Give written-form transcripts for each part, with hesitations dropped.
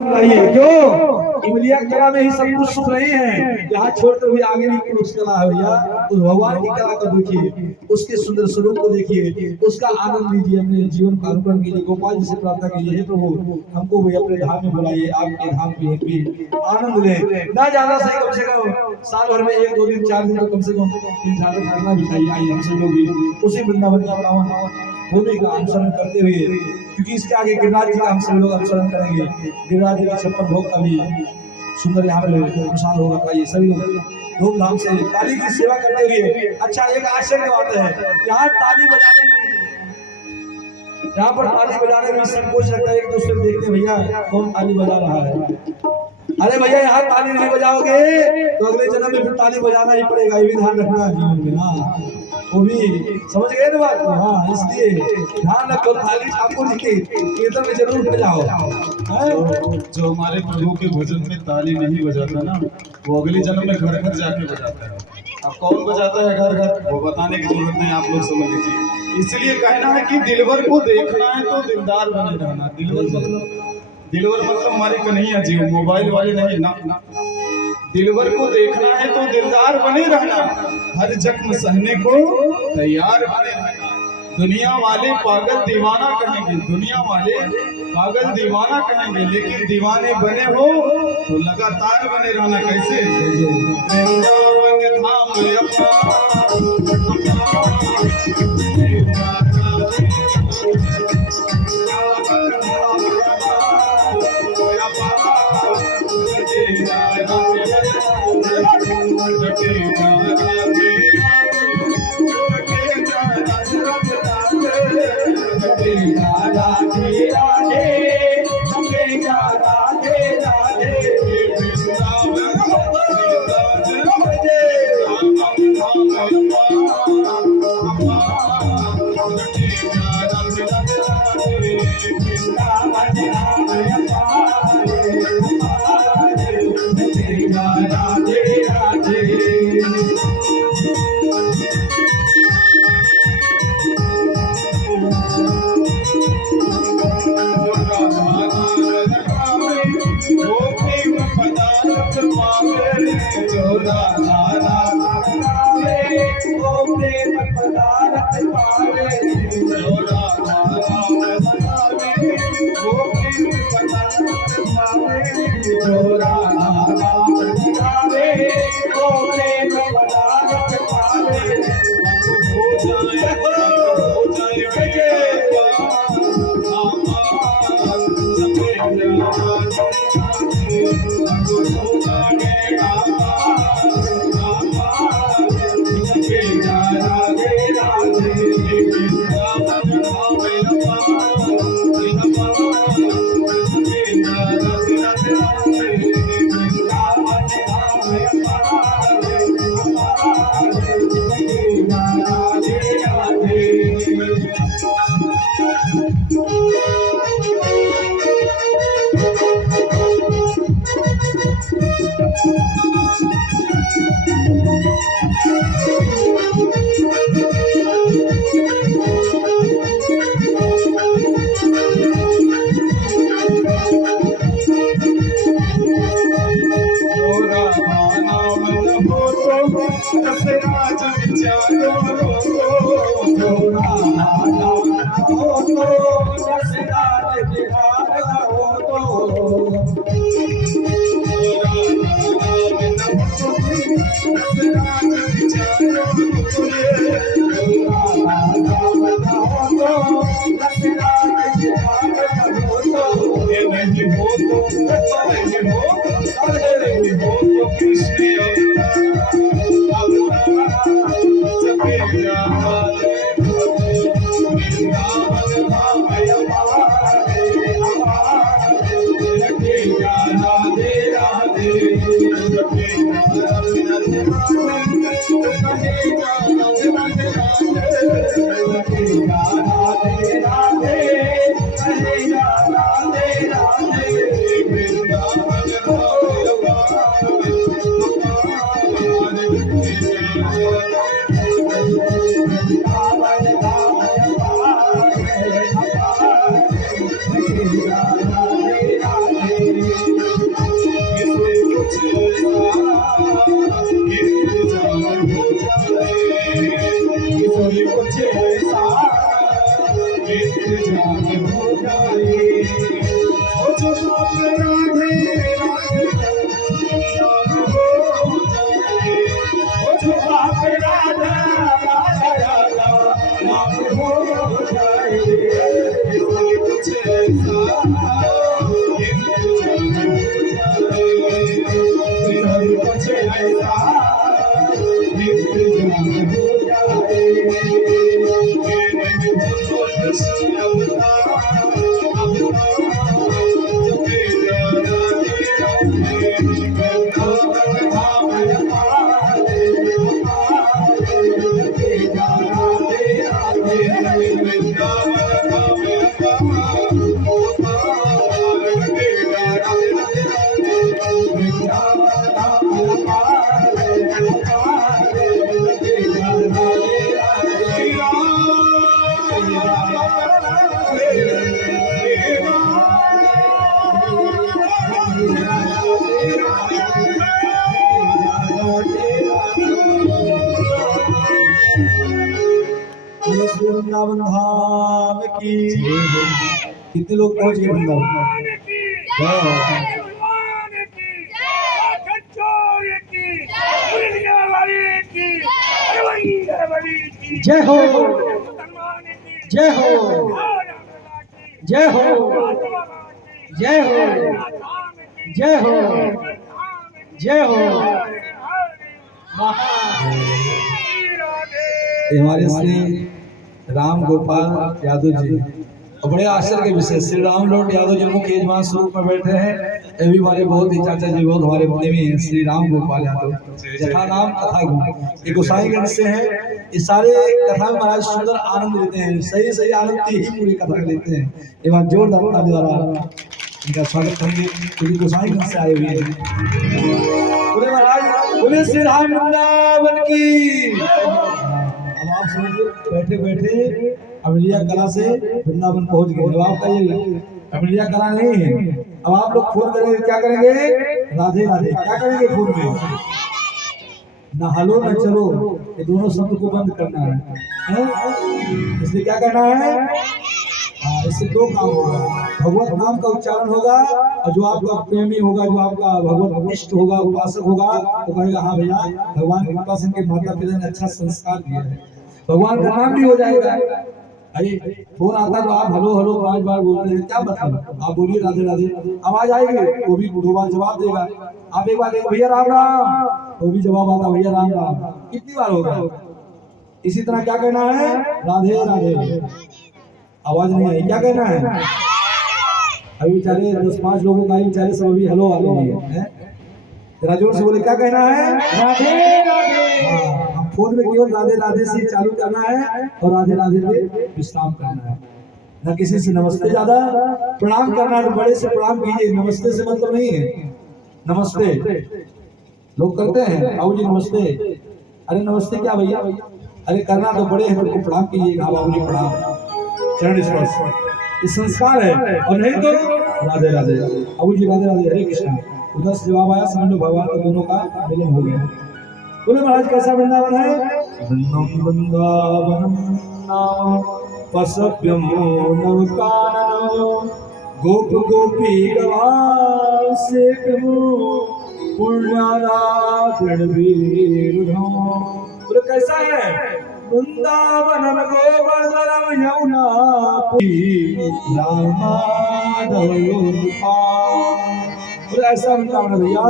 क्यों इमलिया कला में ही सब कुछ सुख रहे हैं। यहाँ छोड़कर भी आगे भी कुछ कला है भैया। उस भगवान की कला को देखिए, उसके सुंदर स्वरूप को देखिए, उसका आनंद लीजिए, अपने जीवन का अनुकरण कीजिए। गोपाल जी से प्रार्थना कीजिए, हे प्रभु हमको भी अपने धाम में बुलाइए, आपके धाम पे भी आनंद ले। ना ज्यादा सही कम से कम साल भर में 1 2 दिन 4 दिन तो कम से कम इंतजार करना भी चाहिए। आइए हम सब लोग भी उसी वृंदावन का पावन भूमि का अनुसरण करते हुए, क्योंकि इसके आगे गिरिराज जी का हम सब लोग अनुसरण करेंगे। गिरिराज जी के 56 भोग का भी सुंदर यहाँ पे प्रसाद होगा। आइए सभी लोग धूमधाम से ताली की सेवा करते हुए। अच्छा, एक आश्चर्य की बात है, यहाँ ताली बजाने में, यहाँ पर ताली बजाने में संकोच रखता है। एक दूसरे को देखते भैया कौन ताली बजा रहा है। अरे भैया यहाँ ताली नहीं बजाओगे तो अगले जन्म में फिर ताली बजाना ही पड़ेगा। ये भी ध्यान रखना है जीवन में। हाँ, वो भी समझ गए ना बात को। हाँ, इसलिए ध्यान रखो, ताली आपको कीर्तन में जरूर बजाओ। जो हमारे प्रभु के भजन में ताली नहीं बजाता ना, वो अगले जन्म में घर घर जाके बजाता है। अब कौन बजाता है घर घर, वो बताने की जरूरत नहीं, आप लोग समझ लीजिए। इसलिए कहना है कि दिलवर को देखना है तो दिलदार बने रहना। दिलवर मतलब हमारे कन्हैया जी, मोबाइल वाले नहीं ना। दिलवर को देखना है तो दिलदार बने रहना, हर जख्म सहने को तैयार बने रहना। दुनिया वाले पागल दीवाना कहेंगे, दुनिया वाले पागल दीवाना कहेंगे, लेकिन दीवाने बने हो तो लगातार बने रहना। कैसे? वृंदावन धाम कुछ इंतजाम हो जाए, कोई कुछ ऐसा इंतजाम हो जाए, ओ जो बाप राधे राधे नाम हो जाए, ओ जो बाप राधा राधा राधा नाम हो जाए, कोई कुछ ऐसा इंतजाम हो जाए, कोई कुछ ऐसा इंतजाम हो जाए। वृंदावन धाम की कितने लोग पहुंच गए वृंदावन? जय हो जय हो जय हो जय हो जय हो जय हो। हमारे श्री राम गोपाल यादव जी और बड़े आश्चर्य के विषय श्री राम लॉर्ड यादव जी मुख्य यजमान स्वरूप में बैठे हैं। ये भी हमारे बहुत ही चाचा जी बहुत हमारे प्रेमी हैं श्री राम गोपाल यादव जथा नाम कथा गुण ये गोसाईगंज से हैं। ये सारे कथा में महाराज सुंदर आनंद लेते हैं, सही सही आनंद की ही पूरी कथा लेते हैं। एक बार जोरदार ताली द्वारा इनका स्वागत करेंगे क्योंकि गोसाईगंज से आए हुए हैं। बोले महाराज बोले श्री राम वृंदावन की। अब आप समझिए बैठे बैठे अमलिया कला से वृंदावन पहुंच गए। अब आपका ये अमलिया कला नहीं है। अब आप लोग फोन करेंगे क्या करेंगे? राधे राधे क्या करेंगे फोन में? ना हलो ना चलो ये दोनों शब्द को बंद करना है? इसलिए क्या करना है? इससे दो काम होगा, भगवत नाम का उच्चारण होगा और जो आपका प्रेमी होगा जो आपका भगवत इष्ट होगा उपासक होगा तो कहेगा हाँ भैया भगवान की कृपा से इनके माता पिता ने अच्छा संस्कार दिया है, भगवान का नाम भी हो जाएगा। अरे फोन आता तो आप हलो हलो 5 बार बोलते हैं, क्या मतलब? आप बोलिए राधे राधे, आवाज आएगी वो भी 2 बार जवाब देगा। आप एक बार भैया राम राम वो भी जवाब आता भैया राम राम, कितनी बार होगा? इसी तरह क्या कहना है? राधे राधे। आवाज नहीं आई, क्या कहना है? अभी बेचारे 10-5 लोगों का बेचारे सब अभी हेलो वाले हैं। जरा जोर से बोले क्या कहना है? राधे राधे। हम फोन में केवल राधे राधे से चालू करना है और राधे राधे पे विश्राम करना है, न किसी से नमस्ते। ज्यादा प्रणाम करना है तो बड़े से प्रणाम कीजिए, नमस्ते से मतलब नहीं है। नमस्ते लोग करते हैं, बाबू जी नमस्ते। अरे नमस्ते क्या भैया? अरे करना तो बड़े हैं तो प्रणाम कीजिएगा, बाबू जी प्रणाम, चरण स्पर्श ये संस्कार है। और नहीं तो राधे राधे बाबू जी राधे राधे हरे कृष्णा। उधर से जवाब आया समझ लो भगवान तो दोनों का मिलन हो गया। बोले महाराज कैसा वृंदावन है? वृंदावन पसभ्यमो नवकाननो गोप गोपी गवाल सेतमो पुण्याराधन वीरधो। बोले कैसा है? वृंदावन गोवर्धनम यमुना ऐसा वृंदावन भैया,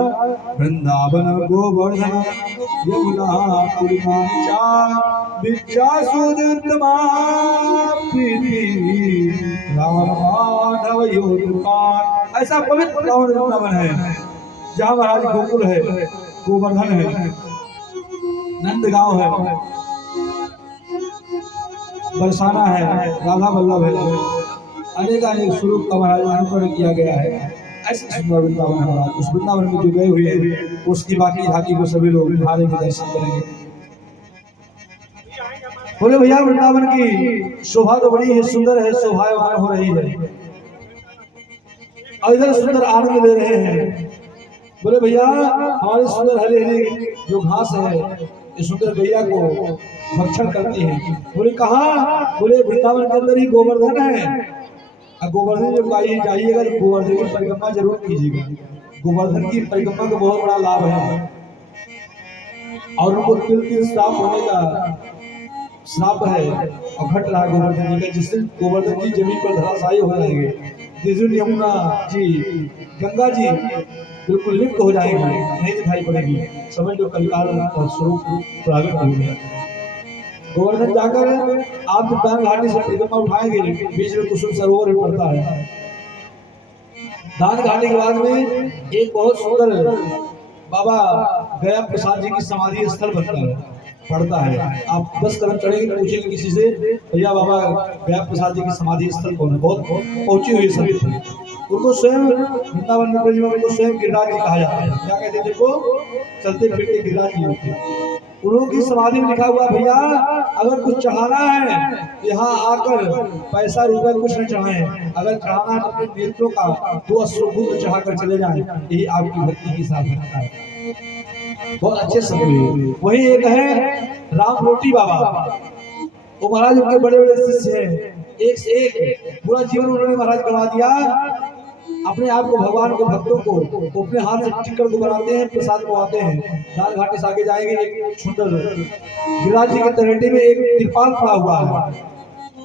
वृंदावन गोवर्धन यमुना विद्यासुदमा राम माधव योगपाल। ऐसा पवित्र वृंदावन है जहाँ महाराज गोकुल है, गोवर्धन है, नंदगांव है, बरसाना है, राधा वल्लभ है, अनेक अनेक स्वरूप का महाराज अनुकरण किया गया है। ऐसे सुंदर वृंदावन है महाराज। उस वृंदावन में जो गए हुए हैं उसकी बाकी झांकी को सभी लोग निभाने के दर्शन करेंगे। बोले भैया वृंदावन की शोभा तो बड़ी है, सुंदर है, शोभायमान हो रही है और इधर सुंदर आनंद ले रहे हैं। बोले भैया हमारे सुंदर हरी हरी जो घास है ये सुंदर गैया को भक्षण करती है। बोले कहाँ? बोले वृंदावन के अंदर ही गोवर्धन है। और गोवर्धन जब जाइएगा तो गोवर्धन की परिक्रमा जरूर कीजिएगा। गोवर्धन की परिक्रमा का बहुत बड़ा लाभ है और उनको तिल श्राप होने का श्राप है और घट रहा गोवर्धन जी का, जिससे गोवर्धन जी जमीन पर धराशायी हो जाएंगे। जिस यमुना जी गंगा जी बिल्कुल लिप्त हो जाएंगे, नहीं दिखाई पड़ेगी। समझ लो कलिकाल का स्वरूप प्रागट हो गया। गोवर्धन जाकर आप जब दान घाटी से परिक्रमा उठाएंगे, बीच में कुसुम सरोवर पड़ता है। दान घाटी के बाद में एक बहुत सुंदर बाबा गया प्रसाद जी की समाधि स्थल बनता है, पड़ता है। आप 10 कदम चढ़ेंगे, पूछेंगे किसी से भैया बाबा गया प्रसाद जी की समाधि स्थल कौन है, बहुत पहुंची हुई सभी। उनको स्वयं वृंदावन में उनको स्वयं गिरिराज जी कहा जाता है। क्या कहते थे? को चलते फिरते गिरिराज जी होते। उन्होंने समाधि में लिखा हुआ भैया अगर कुछ चढ़ाना है यहाँ आकर पैसा रुपए कुछ न चढ़ाएं, अगर चढ़ाना है तो अपने नेत्रों का 2 अश्रुपूर्ण चढ़ा कर चले जाएं, यही आपकी भक्ति की सार्थकता है। बहुत अच्छे समय। वही एक है राम रोटी बाबा, वो महाराज उनके बड़े बड़े शिष्य हैं, एक से एक पूरा जीवन उन्होंने महाराज गवा दिया। अपने आप को भगवान के भक्तों को तो अपने हाथ से टिक्कर को बनाते हैं, प्रसाद पवाते हैं। दान घाटी से आगे जाएंगे, एक सुंदर गिरिराज जी के तरेटे में एक तिरपाल पड़ा हुआ है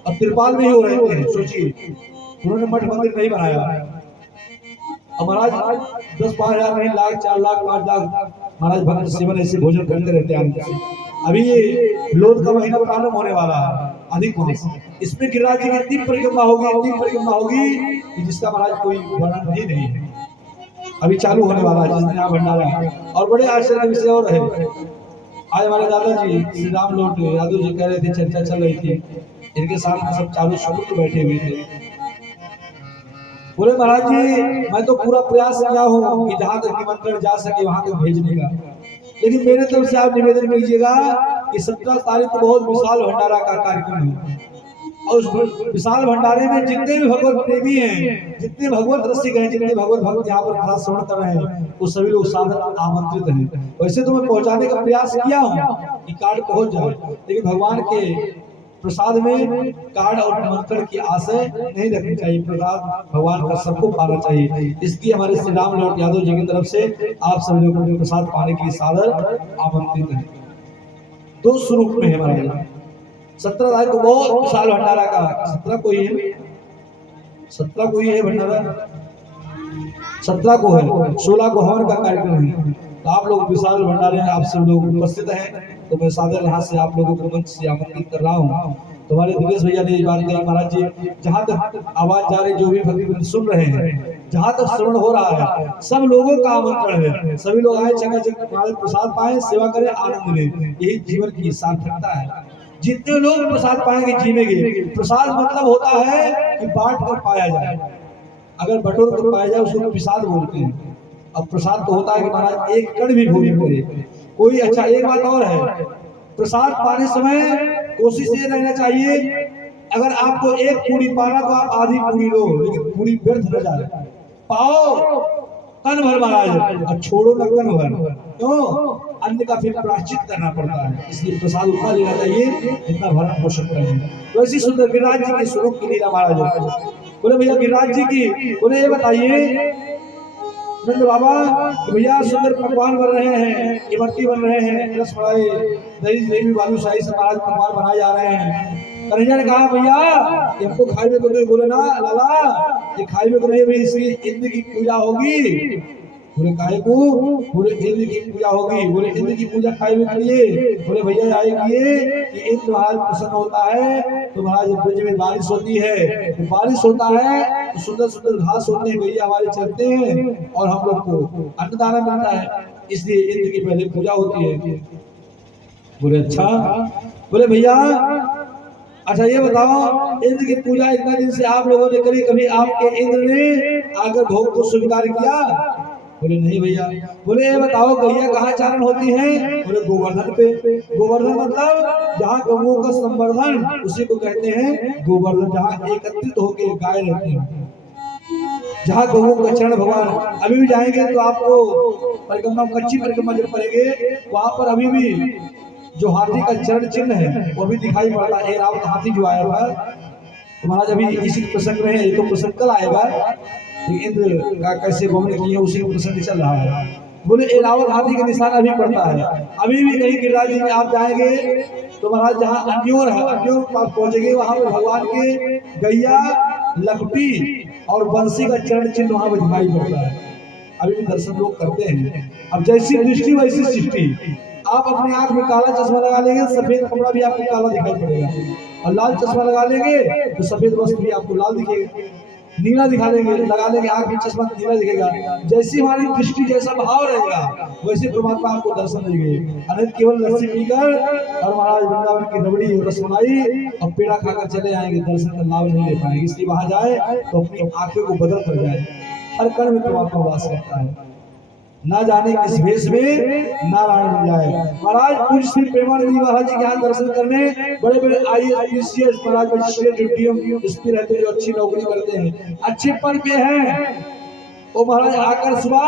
और तिरपाल में ही वो रहते हैं। सोचिए उन्होंने मठ मंदिर नहीं बनाया। अब महाराज 10-5 हजार नहीं, लाख 4 लाख 5 लाख महाराज भक्त सेवन ऐसे भोजन करते रहते हैं। अभी ये लोध का महीना प्रारंभ होने वाला है, अधिक मास, इसमें गिरिराज जी की इतनी परिक्रमा होगी कि जिसका महाराज कोई वर्णन ही नहीं है। अभी चालू होने वाला है, जिसने यहाँ भंडारा है। और बड़े आश्चर्य का विषय और है, आज हमारे दादाजी श्री राम लोट यादव जी कह रहे थे, चर्चा चल रही थी, इनके साथ में सब चालू सुपुत्र बैठे हुए थे। बोले महाराज जी मैं तो पूरा प्रयास किया हूँ कि जहाँ तक निमंत्रण जा सके वहां तक भेजने का, लेकिन मेरे तरफ से आप निवेदन कीजिएगा कि 17 तारीख को बहुत विशाल भंडारा का कार्यक्रम है और उस विशाल भंडारे में जितने भी भगवत प्रेमी हैं, जितने भगवत रसिक हैं, जितने भगवत भक्त यहाँ पर खड़ा श्रवण कर रहे हैं, वो सभी लोग सादर आमंत्रित हैं। वैसे तो मैं पहुंचाने का प्रयास किया हूँ कि कार्ड पहुंच जाए, लेकिन भगवान के प्रसाद में कार्ड और निमंत्रण की आशय नहीं रखनी चाहिए। प्रसाद भगवान का सबको पाना चाहिए। इसकी हमारे श्री राम लोट यादव जी की तरफ से आप सभी लोगों को प्रसाद पाने के लिए सादर आमंत्रित है। 2 स्वरूप में है हमारे 17 तारीख को बहुत विशाल भंडारा का 17 को ही है भंडारा, 17 को है, 16 को हवन का कार्यक्रम है। तो आप लोग विशाल भंडारे में आप सब लोग उपस्थित हैं, तो मैं सादर यहाँ से आप लोगों को मंच से आमंत्रित कर रहा हूँ। तुम्हारे दिनेश भैया ने बात कही महाराज जी, जहाँ तक आवाज जा रही, जो भी भक्ति सुन रहे हैं, जहाँ तक श्रवण हो रहा है, सब लोगों का आमंत्रण है। सभी लोग आए, चकाचक प्रसाद पाए, सेवा करें, आनंद लें, यही जीवन की सार्थकता है। जितने लोग प्रसाद पाएंगे जीवेंगे। प्रसाद मतलब होता है कि बांट कर पाया जाए, अगर बटोर कर पाया जाए उसको प्रसाद बोलते हैं। अब प्रसाद तो होता है कि महाराज एक कण भी भोजन करे कोई। अच्छा एक बात और है, प्रसाद पाने समय कोशिश ये रहना चाहिए, अगर आपको एक पूरी पाना तो आप आधी पूरी लो, लेकिन पूरी व्यर्थ न जाए। पाओ कन भर महाराज और छोड़ो न कन भर, क्यों? अन्न का फिर प्रायश्चित करना पड़ता है, इसलिए प्रसाद उतना लेना चाहिए जितना भरण पोषण करना। तो ऐसी सुंदर गिरिराज जी के स्वरूप की लीला महाराज। बोले भैया गिरिराज जी की, बोले ये बताइए नंद बाबा भैया सुंदर पकवान बन रहे हैं, इमरती बन रहे हैं, रस मलाई दही जलेबी बालूशाही से महाराज पकवान बनाए जा रहे हैं। कन्हैया ने कहा भैया ये हमको खाए में तो नहीं। बोले ना लाला ये खाए में तो नहीं भाई, इसकी इंद्र की पूजा होगी। बोले काहे को? बोले इंद्र की पूजा होगी। बोले इंद्र की पूजा खाए में करिए। बोले भैया आएगी कि इंद्र महाराज प्रसन्न होता है तो महाराज ब्रज में बारिश होती है, तो बारिश होता है तो सुंदर सुंदर घास होते हैं, भैया हमारे चलते हैं और हम लोग को अन्नदान मिलता है, इसलिए इंद्र की पहले पूजा होती है। बोले अच्छा। बोले भैया अच्छा ये बताओ इंद्र की पूजा इतना दिन से आप लोगों ने करी, कभी आपके इंद्र ने आकर भोग को स्वीकार किया? बोले नहीं भैया। बोले ये बताओ गैया कहाँ चारण होती है? बोले गोवर्धन पे। गोवर्धन मतलब जहाँ गौओं का संवर्धन, उसी को कहते हैं गोवर्धन, जहाँ एकत्रित होकर गाय रहती है। जहाँ गौओं का चरण भगवान अभी भी जाएंगे तो आपको परिक्रमा, कच्ची परिक्रमा जब करेंगे वहां पर अभी भी जो हाथी का चरण चिन्ह है वो भी दिखाई पड़ता है। रावत हाथी जो आया हुआ तो महाराज अभी इसी प्रसंग में है, ये तो प्रसंग कल आएगा, इंद्र का कैसे गौन किए उसी का प्रसंग चल रहा है। बोले ए रावत हाथी का निशान अभी पड़ता है। अभी भी कहीं गिरिराज जी में आप जाएंगे तो महाराज जहाँ अन्योर है, अन्योर पास पहुंचेंगे वहां पर भगवान के गैया, लखटी और बंसी का चरण चिन्ह वहां पर दिखाई पड़ता है। अभी भी दर्शन लोग करते हैं। अब जैसी दृष्टि वैसी सृष्टि। आप अपने आंख में काला चश्मा लगा लेंगे, सफेद कपड़ा भी आपको काला दिखाई पड़ेगा, और लाल चश्मा लगा लेंगे तो सफेद वस्त्र भी आपको लाल दिखेगा, नीला दिखा लेंगे, लगा लेंगे आंख में चश्मा नीला दिखेगा। जैसी हमारी दृष्टि, जैसा भाव रहेगा वैसे परमात्मा आपको दर्शन देंगे। अनंत केवल लस्सी पीकर और महाराज वृंदावन की रबड़ी और रसमलाई और पेड़ा खाकर चले आएंगे, दर्शन का लाभ नहीं ले पाएंगे। इसलिए वहां जाए तो अपनी आंखों को बदल कर जाए। हर कण में परमात्मा वास करता है, ना जाने किस भेष में नारायण मिल जाए। महाराज पूज्य श्री प्रेमानंद जी महाराज जी के यहाँ दर्शन करने बड़े बड़े IAS महाराज मजिस्ट्रेट जो डीएम एसपी रहते हैं, जो अच्छी नौकरी करते हैं, अच्छे पद पे हैं, वो महाराज आकर सुबह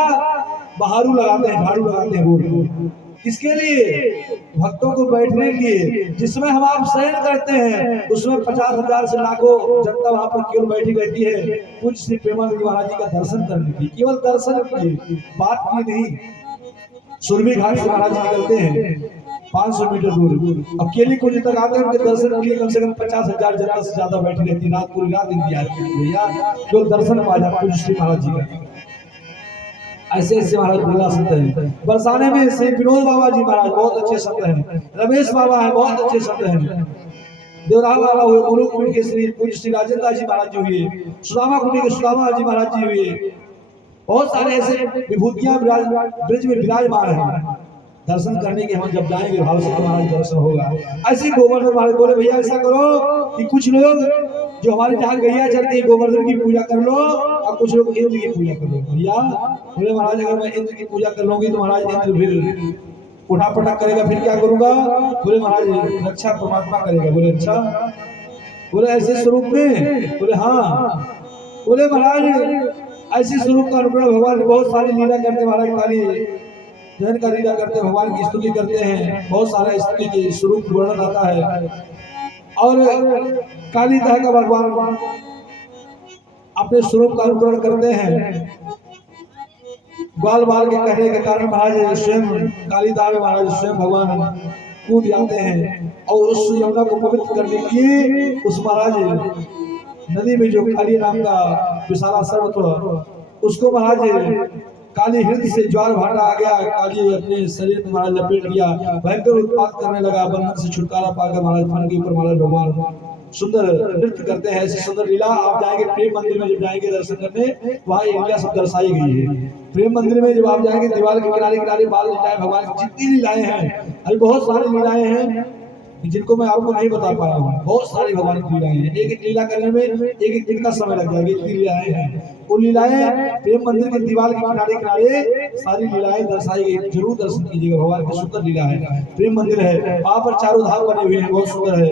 बहारू लगाते हैं, झाड़ू लगाते हैं रोड पर। किसके लिए? भक्तों को बैठने के लिए। जिसमें हम आप शयन करते हैं उसमें 50,000 से लाखों जनता वहां पर केवल बैठी रहती है पूज्य श्री प्रेमानंद महाराज जी का दर्शन करने की, केवल दर्शन की बात की नहीं। सुरभि घाट से महाराज जी निकलते हैं 500 मीटर दूर, अब केली कुंज तक आते हैं। उनके दर्शन के लिए कम से कम 50,000 जनता से ज्यादा बैठी रहती, रात पूरी रात इंतजार करती है भैया जो दर्शन पा जाए पूज्य श्री महाराज जी का। ऐसे ऐसे महाराज बोला संत हैं। बरसाने में श्री विनोद बाबा जी महाराज बहुत अच्छे संत हैं, रमेश बाबा है बहुत अच्छे संत हैं, देवराह बाबा हुए, मुरुक कुंड के श्री पूज्य श्री राजेंद्र जी महाराज जी हुए, सुदामा कुंड के सुदामा जी महाराज जी हुए। बहुत सारे ऐसे विभूतियां ब्रज में विराजमान हैं। दर्शन करने के हम जब जाएंगे भाव से हमारा दर्शन होगा। ऐसे गोवर्धन महाराज बोले भैया ऐसा करो कि कुछ लोग जो हमारे जहाँ गैया चलती है गोवर्धन की पूजा कर लो और कुछ लोग इंद्र की पूजा कर लो। भैया बोले महाराज अगर मैं इंद्र की पूजा कर लूंगी तो महाराज इंद्र फिर उठा पटक करेगा, फिर क्या करूंगा? बोले महाराज रक्षा परमात्मा करेगा। बोले अच्छा, बोले ऐसे स्वरूप में? बोले हाँ। बोले महाराज ऐसे स्वरूप का अनुग्रह भगवान बहुत सारी लीला करते, महाराज काली जैन का लीला करते, भगवान की स्तुति करते हैं, बहुत सारा स्तुति के स्वरूप वर्णन आता है। और कालीदाह का भगवान अपने स्वरूप का अनुकरण करते हैं। ग्वाल बाल के कहने के कारण महाराज स्वयं कालीदाह में महाराज स्वयं भगवान कूद जाते हैं और उस यमुना को पवित्र करने के लिए उस महाराज नदी में जो काली नाम का विशाला सर्वत्र उसको महाराज काली हृदय से ज्वार भाटा आ गया, काली अपने शरीर में महाराज लपेट लिया, भयंकर उत्पात करने लगा। बंधन से छुटकारा पाकर महाराज फन के ऊपर महाराज भगवान सुंदर नृत्य करते हैं। ऐसी सुंदर लीला आप जाएंगे प्रेम मंदिर में, जब जाएंगे दर्शन करने वहाँ ये लीला सब दर्शाई गई है। प्रेम मंदिर में जब आप जाएंगे दीवार के किनारे किनारे बाल लीलाएं, भगवान की जितनी लीलाएं हैं, अभी बहुत सारी लीलाएं हैं जिनको मैं आपको नहीं बता पाया हूँ। बहुत सारी भगवान की लीलाएं हैं, एक एक लीला करने में एक एक दिन का समय लग जाएगा, इतनी लीलाएं हैं। वो लीलाएं प्रेम मंदिर के दीवार के किनारे किनारे सारी लीलाएं दर्शाई गई, जरूर दर्शन कीजिएगा। भगवान की सुंदर लीला है। प्रेम मंदिर है, वहाँ पर चारों धाम बने हुए हैं, बहुत सुंदर है।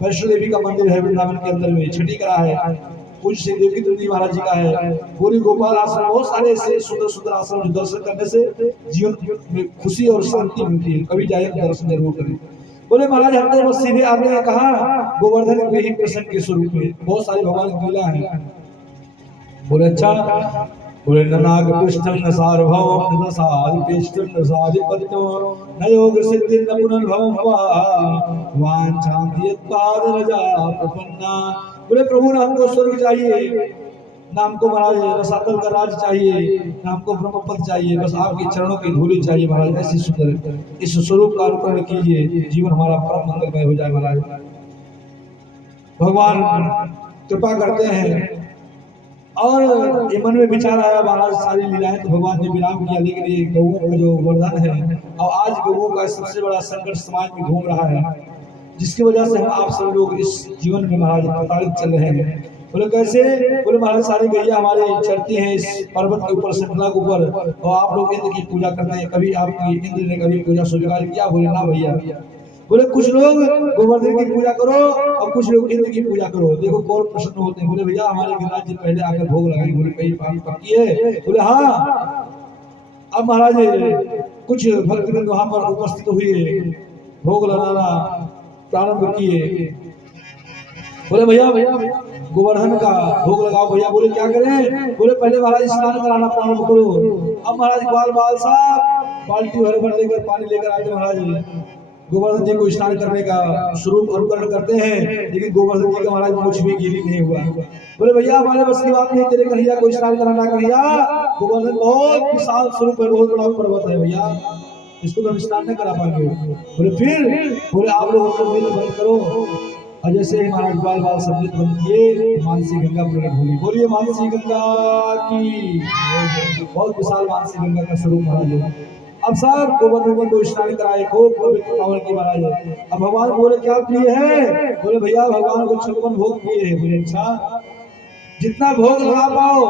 वैष्णो देवी का मंदिर है वृंदावन के अंदर में, छठी करा है। पूज्य श्री देवी तुलसी महाराज जी का है, गौरी गोपाल आश्रम, बहुत सारे ऐसे सुंदर सुंदर आश्रम जो दर्शन करने से जीवन में खुशी और शांति मिलती है। कभी जाए तो दर्शन जरूर करें। बोले महाराज हम तो बस सीधे आते हैं कहा गोवर्धन के ही प्रसन्न के स्वरूप में, बहुत सारी भगवान की लीला है। बोले अच्छा, बोले नाग पृष्ठम न सार्वभौम न साधि पृष्ठम न साधिपतितो न योग सिद्धि न पुनर्भवम वांछान्ति यत्पाद रजा प्रपन्ना। बोले प्रभु ने हमको स्वर्ग चाहिए, ना हमको महाराज रसातल का राज चाहिए, ना हमको ब्रह्म पद चाहिए, बस आपके चरणों की धूली चाहिए। महाराज ऐसी सुंदर इस स्वरूप का अनुकरण कीजिए, जीवन हमारा परम मंगलमय हो जाए। महाराज भगवान कृपा करते हैं और ये मन में विचार आया महाराज सारी लीलाएं तो भगवान ने विराम किया, लेकिन ये गौओं का जो वर्धन है और आज गौओं का सबसे बड़ा संकट समाज में घूम रहा है, जिसकी वजह से हम आप सब लोग इस जीवन में महाराज प्रताड़ित चल रहे हैं। बोले कैसे? बोले महाराज सारी गैया हमारी चढ़ती हैं इस पर्वत के ऊपर, श्रृंखला के ऊपर, और आप लोग इंद्र की पूजा करते हैं। कभी आपकी इंद्र ने कभी पूजा स्वीकार किया? बोले ना भैया, बोले कुछ लोग गोवर्धन की पूजा करो और कुछ लोग इंद्र की पूजा करो, देखो कौन प्रसन्न होते हैं। बोले भैया हमारे गिरिराज जी पहले आकर भोग लगाएंगे। बोले कहीं बात पक्की है? बोले हाँ। अब महाराज कुछ भक्तवृंद वहां पर उपस्थित हुए, भोग लगाना प्रारंभ किए। बोले भैया गोवर्धन का भोग लगाओ भैया। बोले क्या करें? बोले पहले महाराज स्नान कराना प्रारंभ करो। अब महाराज ग्वाल बाल साहब बाल्टी भर भर लेकर पानी लेकर आए थे। महाराज गोवर्धन जी को स्नान करने का स्वरूप अनुकरण करते हैं, लेकिन गोवर्धन जी का महाराज कुछ भी गीली नहीं हुआ। बोले भैया हमारे बस की बात नहीं, तेरे कन्हैया को स्नान कराना। कन्हैया गोवर्धन बहुत विशाल स्वरूप है, बहुत बड़ा पर्वत है भैया, इसको तो हम स्नान नहीं करा पाएंगे। बोले फिर? बोले आप लोग अपना मिल बंद करो। और जैसे ही महाराज बाल बाल सम्मिलित बंद किए, मानसी गंगा प्रकट होगी। बोलिए मानसी गंगा की। बहुत विशाल मानसी गंगा का स्वरूप महाराज है। अब साहब गोवर्धन जी को स्नान कराए, खूब पवित्र पावन की महाराज। अब भगवान बोले क्या प्रिय है? बोले भैया भगवान को 56 भोग प्रिय है। बोले अच्छा, जितना भोग लगा पाओ।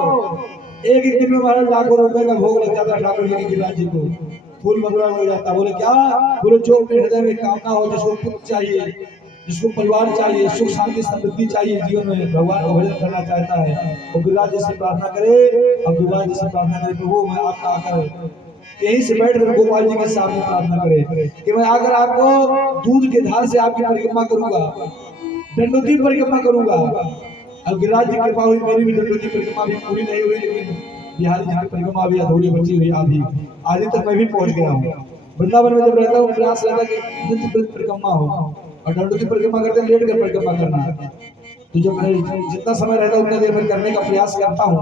एक एक दिन में महाराज लाखों रुपए का भोग लग जाता ठाकुर जी के गिरिराज जी को, फूल मधुरा हो जाता। बोले क्या? बोले जो अपने हृदय में कामना हो, जिसको पुत्र चाहिए, जिसको परिवार चाहिए, सुख शांति समृद्धि चाहिए जीवन में, भगवान को भजन करना चाहता है, और गिरिराज जी से प्रार्थना करे। अब गिरिराज जी से प्रार्थना करे प्रभु मैं आपका आकर यहीं से बैठ कर गोपाल जी के सामने प्रार्थना करे कि मैं आकर आपको दूध के धार से आपकी परिक्रमा करूंगा, दंडोती परिक्रमा करूंगा। अब गिरिराज जी की कृपा हुई, मेरी भी दंडोती परिक्रमा भी पूरी नहीं हुई, लेकिन बिहारी जी की परिक्रमा भी अधूरी बची हुई, आधी तक मैं भी पहुंच गया हूँ। वृंदावन में जब रहता हूँ प्रयास रहता कि नित्य परिक्रमा हो, और दंडोती परिक्रमा करते लेट कर परिक्रमा करना। तो जब मैं जितना समय रहता है उतना देर में करने का प्रयास करता हूँ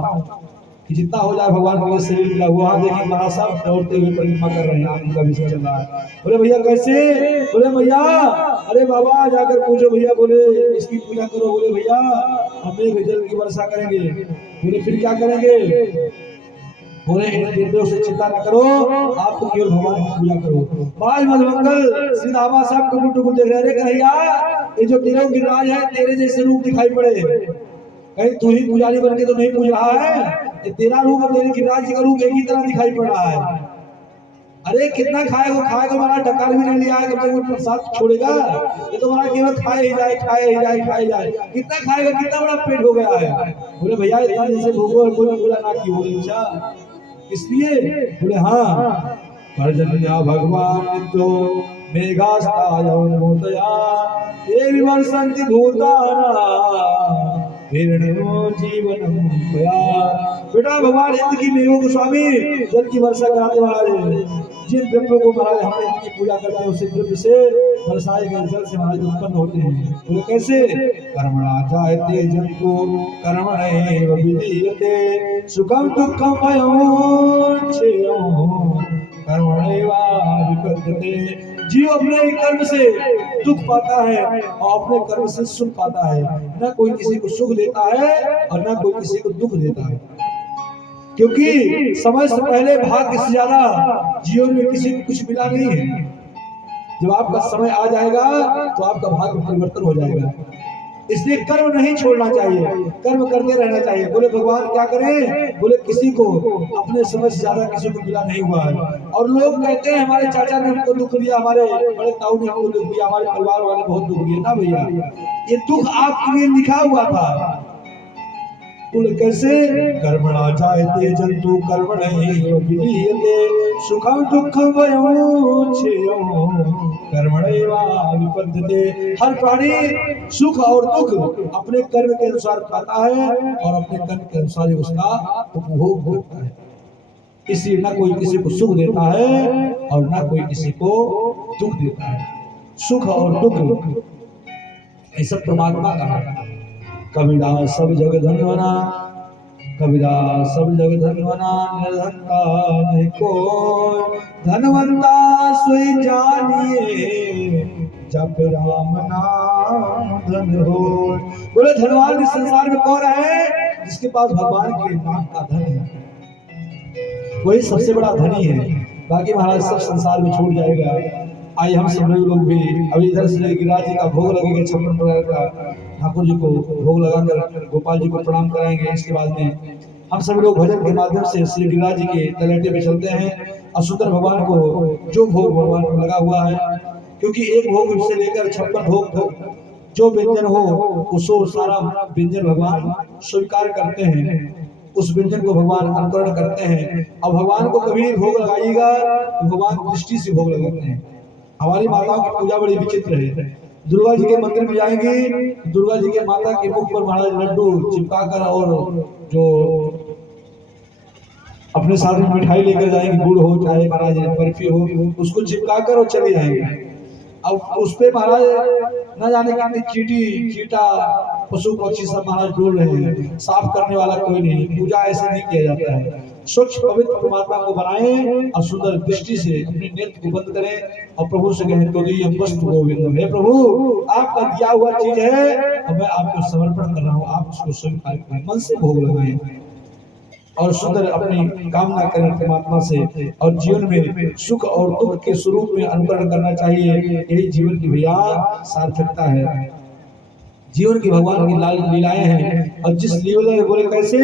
कि जितना हो जाए भगवान के लिए शरीर मिला। वहां देखिए महाराज साहब दौड़ते हुए परिक्रमा कर रहे हैं, आनंद का विषय चल रहा है। बोले भैया कैसे? बोले भैया अरे बाबा जाकर पूछो भैया, बोले इसकी पूजा करो। बोले भैया हम एक जल की वर्षा करेंगे। बोले फिर क्या करेंगे? बोले इंद्रियों से चिंता न करो, आप तो केवल भगवान की पूजा करो। बाल मधुमंगल श्री दामा साहब टुकुर टुकुर देख रहे हैं। कन्हैया ये जो तेरे गिरिराज है, तेरे जैसे रूप दिखाई पड़े, कहीं तू ही पुजारी बन के तो नहीं पूज रहा है? ये तेरा रूप और तेरे गिरिराज जी का रूप एक ही तरह दिखाई पड़ रहा है। अरे कितना खाएगा? खाएगा हमारा ढक्कन भी नहीं लिया है, कब तक वो प्रसाद छोड़ेगा? ये तो हमारा केवल खाए ही जाए, खाए ही जाए, खाए जाए। कितना खाएगा? कितना बड़ा पेट हो गया है। बोले भैया इतना जैसे भूखो है, कोई पूजा ना की। बोले अच्छा इसलिए? बोले हाँ परजन्या भगवान तो मेघास्ताय मोदया ये विमर्शन्ति भूताना जीवन बेटा भगवान इंद्र की मेघों को स्वामी जल की वर्षा कराते महाराज। जिन द्रव्यों को महाराज हम इंद्र की पूजा करते हैं उसी द्रव्य से बरसाए गए जल से महाराज उत्पन्न होते हैं। बोले कैसे? कर्मणा जायते जंतु कर्मणैव विधीयते सुखम दुःखम भयं क्षेमं कर्मणैव विपद्यते। जीव अपने कर्म से दुख पाता है और अपने कर्म से सुख पाता है। न कोई किसी को सुख देता है और न कोई किसी को दुख देता है, क्योंकि समय से पहले भाग्य से ज्यादा जीवन में किसी को कुछ मिला नहीं है। जब आपका समय आ जाएगा तो आपका भाग्य परिवर्तन हो जाएगा। इसलिए कर्म नहीं छोड़ना चाहिए, कर्म करते रहना चाहिए। बोले भगवान क्या करें? बोले किसी को अपने समय से ज्यादा किसी को मिला नहीं हुआ है। और लोग कहते हैं हमारे चाचा ने हमको दुख दिया, हमारे बड़े ताऊ ने हमको दुख दिया, हमारे परिवार वाले बहुत दुख दिए। ना भैया, ये दुख आपके लिए लिखा हुआ था। बोले कैसे? कर्मणा जायते जंतु कर्मणैव विधीयते सुखम दुःखम भयं क्षेमं कर्मणैव विपद्यते। हर प्राणी सुख और दुख अपने कर्म के अनुसार पाता है और अपने कर्म के अनुसार उसका उपभोग करता है। इसलिए न कोई किसी को सुख देता है और न कोई किसी को दुख देता है। सुख और दुख ये सब परमात्मा का है। कबीरा सब जग धनवना, कबीरा सब जग धनवना निर्धनता नहीं कोई, धनवंता सोई जानिए जप राम नाम धन हो। बोले धनवान इस संसार में कौन है? जिसके पास भगवान के नाम का धन है, वही सबसे बड़ा धनी है। बाकी महाराज सब संसार में छूट जाएगा। आइए हम सब लोग भी अभी इधर से गिरिराज जी का भोग लगेगा, 56 प्रकार का ठाकुर जी को भोग लगाकर गोपाल जी को प्रणाम कराएंगे। इसके बाद में हम सब लोग भजन के माध्यम से श्री गिरिराज जी के तलहटे पे चलते हैं और सुंदर भगवान को जो भोग भगवान को लगा हुआ है क्योंकि एक भोग से लेकर 56 भोग तक जो व्यंजन हो उसको सारा व्यंजन भगवान स्वीकार करते हैं, उस व्यंजन को भगवान अनुकरण करते हैं। और भगवान को कभी भोग लगाइएगा तो भगवान दृष्टि से भोग लगाते हैं। हमारी माताओं की पूजा बड़ी विचित्र है। दुर्गा जी के मंदिर में जाएंगे, दुर्गा जी के माता के मुख पर महाराज लड्डू चिपकाकर और जो अपने साथ में मिठाई लेकर जाएंगे, गुड़ हो चाहे महाराज बर्फी हो, उसको चिपकाकर और चले जाएंगे। अब उस पे महाराज न जाने कितनी चीटा पशु पक्षी सब महाराज डोल रहे हैं, साफ करने वाला कोई नहीं। पूजा ऐसे नहीं किया जाता है। स्वच्छ पवित्र परमात्मा को बनाएं और सुंदर दृष्टि से अपने नेत्र को बंद करें और प्रभु से कहें तो ये वस्तु गोविंद, हे प्रभु आपका दिया हुआ चीज है और मैं आपको समर्पण कर रहा हूँ, आप उसको स्वीकार करें, मन से भोग लगाएं और सुंदर अपनी कामना करें परमात्मा से। और जीवन में सुख और दुख के स्वरूप में अनुकरण करना चाहिए। यही जीवन की भैया सार्थकता है। जीवन की भगवान की लाल लीलाएं हैं। और जिस लीला में बोले कैसे,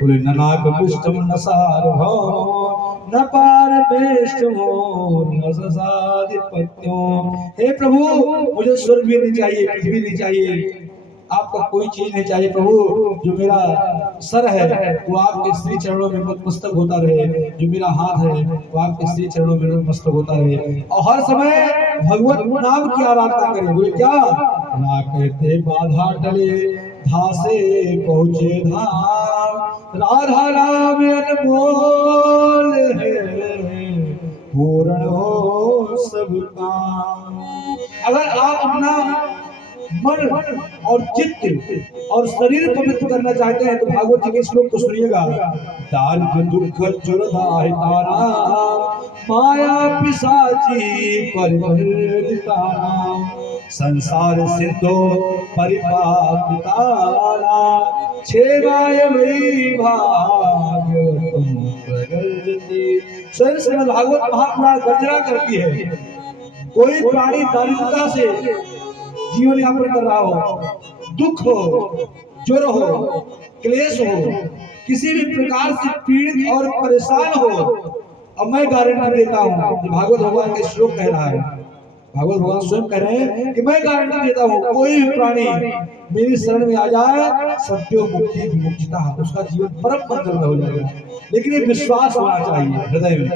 बोले ननाक पुष्टम न सार्वभौम न पार बेष्टमो न ससाधिपत्यो। हे प्रभु मुझे स्वर्ग भी नहीं चाहिए, पृथ्वी नहीं चाहिए, आपका कोई चीज नहीं चाहिए प्रभु। जो मेरा सर है वो आपके श्री चरणों में नतमस्तक होता रहे, जो मेरा हाथ है वो आपके श्री चरणों में नतमस्तक होता रहे और हर समय भगवत नाम की आराधना करें। बोले क्या ना कहते बाधा टले धासे पहुंचे धाम, राधा नाम अनमोल है पूर्ण हो सब काम। अगर आप अपना मन और चित्त और शरीर पवित्र करना चाहते हैं तो भागवत जी के श्लोक को सुनिएगा। दारिद्र दुख जुर्धाय तारा माया पिशाची परिवर्तिता संसार सिद्धो परिपातितारा छेवाय मई भाग्य प्रगति। स्वयं श्रीमद् भागवत महापुराण गर्जना करती है। कोई प्राणी दारिद्रता से जीवन यापन कर रहा हो, दुख हो, ज्वर हो, क्लेश हो, किसी भी प्रकार से पीड़ित और परेशान हो, अब मैं गारंटी देता हूँ, भागवत भगवान के श्लोक कह रहा है, भागवत भगवान स्वयं कह रहे हैं कि मैं गारंटी देता हूँ कोई भी प्राणी मेरी शरण में आ जाए सत्यो मुक्ति विमुक्तिता, उसका जीवन परम मंगल में हो जाएगा। लेकिन ये विश्वास होना चाहिए हृदय में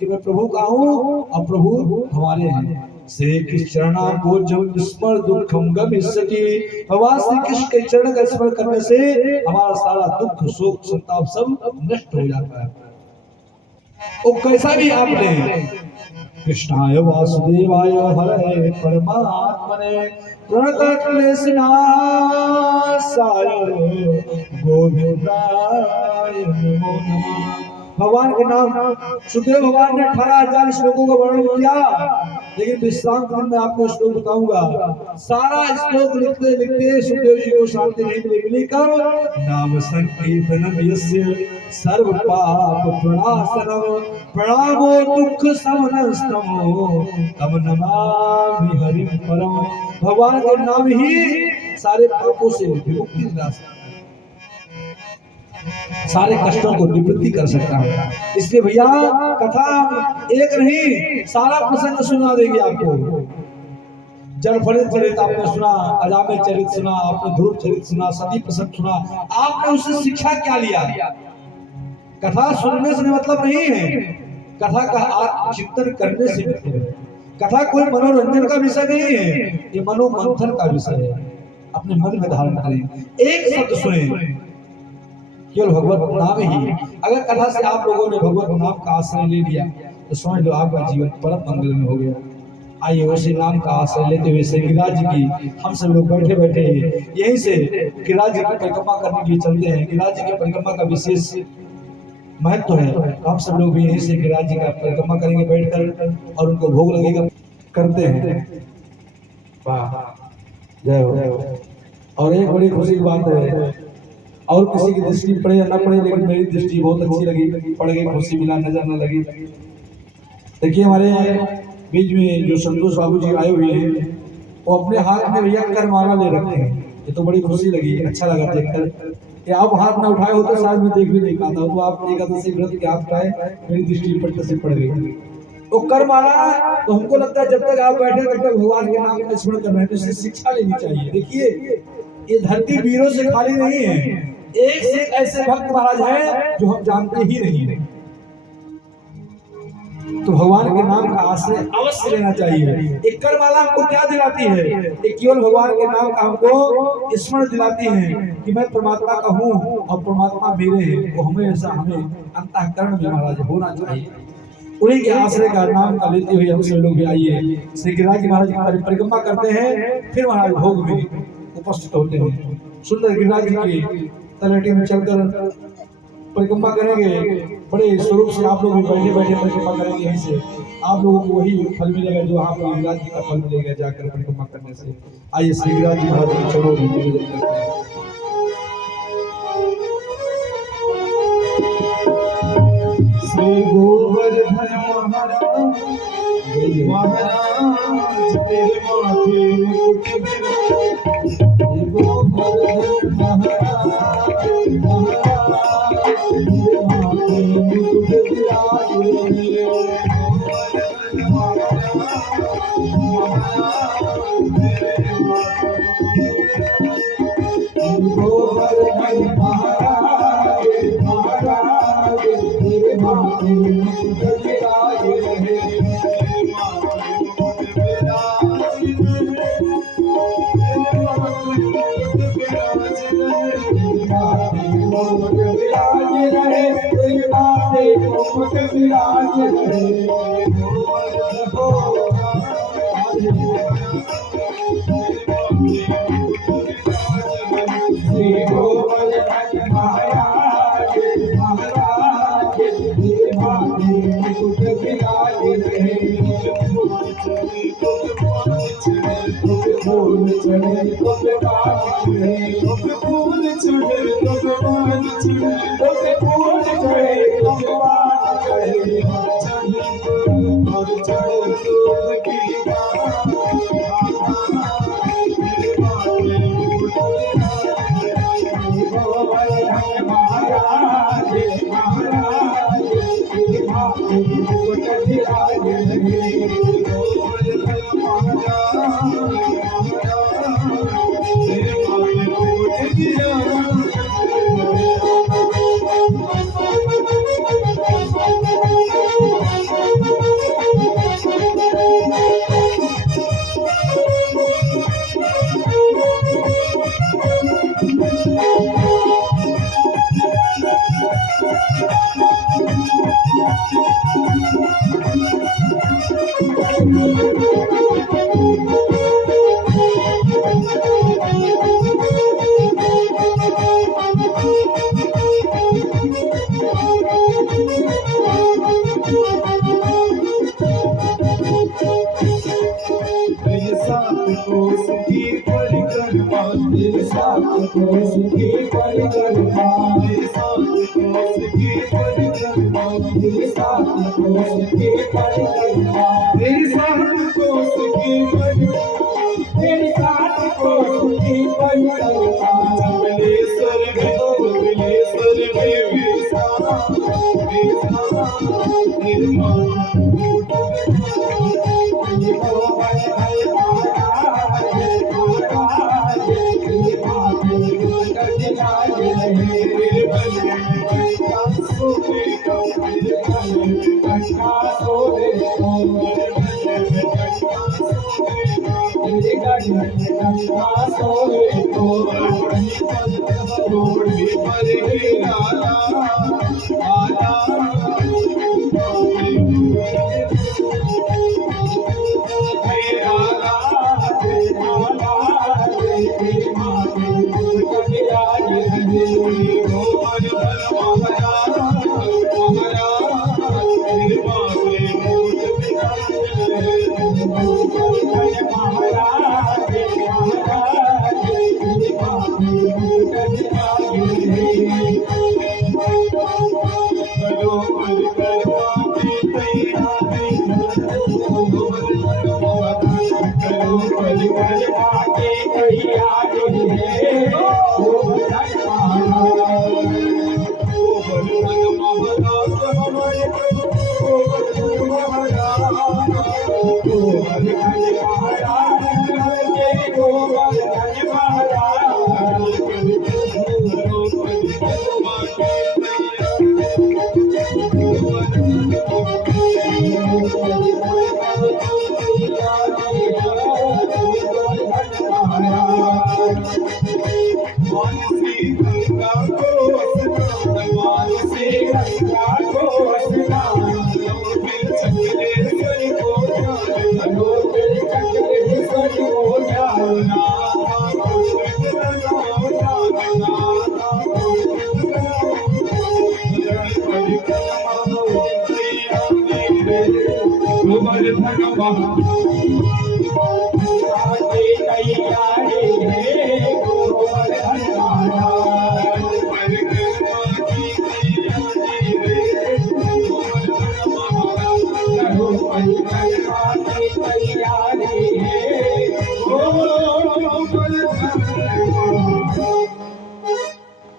कि मैं प्रभु का हूँ और प्रभु हमारे हैं। श्री कृष्ण चरणाम्बोजं स्मर दुखम गमिष्यति। भगवान श्री कृष्ण के चरण का स्मरण करने से हमारा सारा दुख शोक संताप सब नष्ट हो जाता है। वो कैसा भी आपने कृष्णाय वासुदेवाय हरे परमात्मने प्रणत क्लेशनाशाय गोविंदाय नमो नमः। भगवान के नाम सुखदेव भगवान ने 18,000 श्लोकों का वर्णन किया, लेकिन विश्रांत दिन में आपको श्लोक बताऊंगा। सारा श्लोक लिखते लिखते सुखदेव जी को शांति नहीं मिली कब नाम संकीर्तनम यस्य सर्व पाप प्रणाशनम प्रणामो दुख समनस्तमो तम नमामि हरिं परम। भगवान के नाम ही सारे पापों से विमुक्ति दिला सकता है, सारे कष्टों को निवृत्ति कर सकता है। इसलिए भैया कथा एक नहीं, सारा प्रसंग सुना देंगे आपको। जलफलित चरित आपने सुना, अजामिल चरित सुना, आपने ध्रुव चरित सुना, सती प्रसंग सुना। आपने उससे शिक्षा क्या लिया? कथा सुनने से मतलब नहीं है, कथा का चिंतन करने से मतलब है। कथा कोई मनोरंजन का विषय नहीं है, ये मनोमंथन का विषय है। अपने मन में धारण करें, एक शब्द सुने केवल भगवत नाम ही। अगर कथा से आप लोगों ने भगवत नाम का आश्रय ले लिया तो समझ लो आपका जीवन परम मंगल में हो गया। आइए उसी नाम का आश्रय लेते हुए से गिरिराज जी की हम सब लोग बैठे बैठे यहीं से गिरिराज जी की परिक्रमा करने के लिए चलते हैं। गिरिराज जी की परिक्रमा का विशेष महत्व है। हम सब लोग भी यहीं से गिरिराज जी का परिक्रमा करेंगे बैठकर और उनको भोग लगेगा, करते हैं। वाह जय हो। और एक बड़ी खुशी की बात है, और किसी की दृष्टि पड़े या ना पड़े, लेकिन मेरी दृष्टि बहुत अच्छी लगी, पड़ गई, खुशी मिला, नजर न लगी। देखिए हमारे बीच में जो संतोष बाबू जी आए हुए हैं वो अपने हाथ में भैया करमाला ले रखे हैं। ये तो बड़ी खुशी लगी, अच्छा लगा देखकर कि आप हाथ में उठाए हो तो शायद मैं देख भी नहीं पाता, तो आप एकादशी व्रत के हाथ उठाए, मेरी दृष्टि पट्ट से पड़ गई। वो कर माना तो हमको लगता है जब तक आप बैठे तब तक भगवान के नाम का स्मरण कर रहे हैं, तो इससे शिक्षा लेनी चाहिए। देखिए ये धरती वीरों से खाली नहीं है, एक से एक ऐसे भक्त महाराज हैं जो हम जानते ही नहीं। तो भगवान के नाम का आश्रय अवश्य लेना चाहिए। एक कर माला हमको क्या दिलाती है? एक केवल भगवान के नाम का हमको स्मरण दिलाती है कि मैं परमात्मा का हूँ और परमात्मा मेरे हैं। वो हमेशा हमें अंतःकरण में महाराज होना चाहिए। उन्हीं के आश्रय का नाम का लेते हुए हम सब लोग भी आइए श्री गिरिराज महाराज की परिक्रमा करते हैं, फिर महाराज भोग में उपस्थित होते हैं। सुंदर गिरिराज जी की तलहटी में चलकर परिक्रमा करेंगे। बड़े स्वरूप से आप लोग बैठे बैठे परिक्रमा करेंगे, यहीं से आप लोगों को वही फल मिलेगा जो आप गिरिराज जी का फल मिलेगा जाकर परिक्रमा करने से। आइए श्री गिरिराज जी महाराज के चरणों में निवेदन करते हैं। श्री गोवर्धन महाराज महाराज तेरे माथे मुकुट विराजे। गोवर्धन महाराज महाराज तेरे माथे मुकुट विराजे। गोवर्धन महाराज महाराज तेरे माथे गोवर्धन महाराज महाराज तेरे माथे मुकुट विराजे। मानसी गंगा को स्नान, मानसी गंगा को स्नान, फिर चक्रेश्वर को ध्यान, फिर चक्रेश्वर को ध्यान, भगवान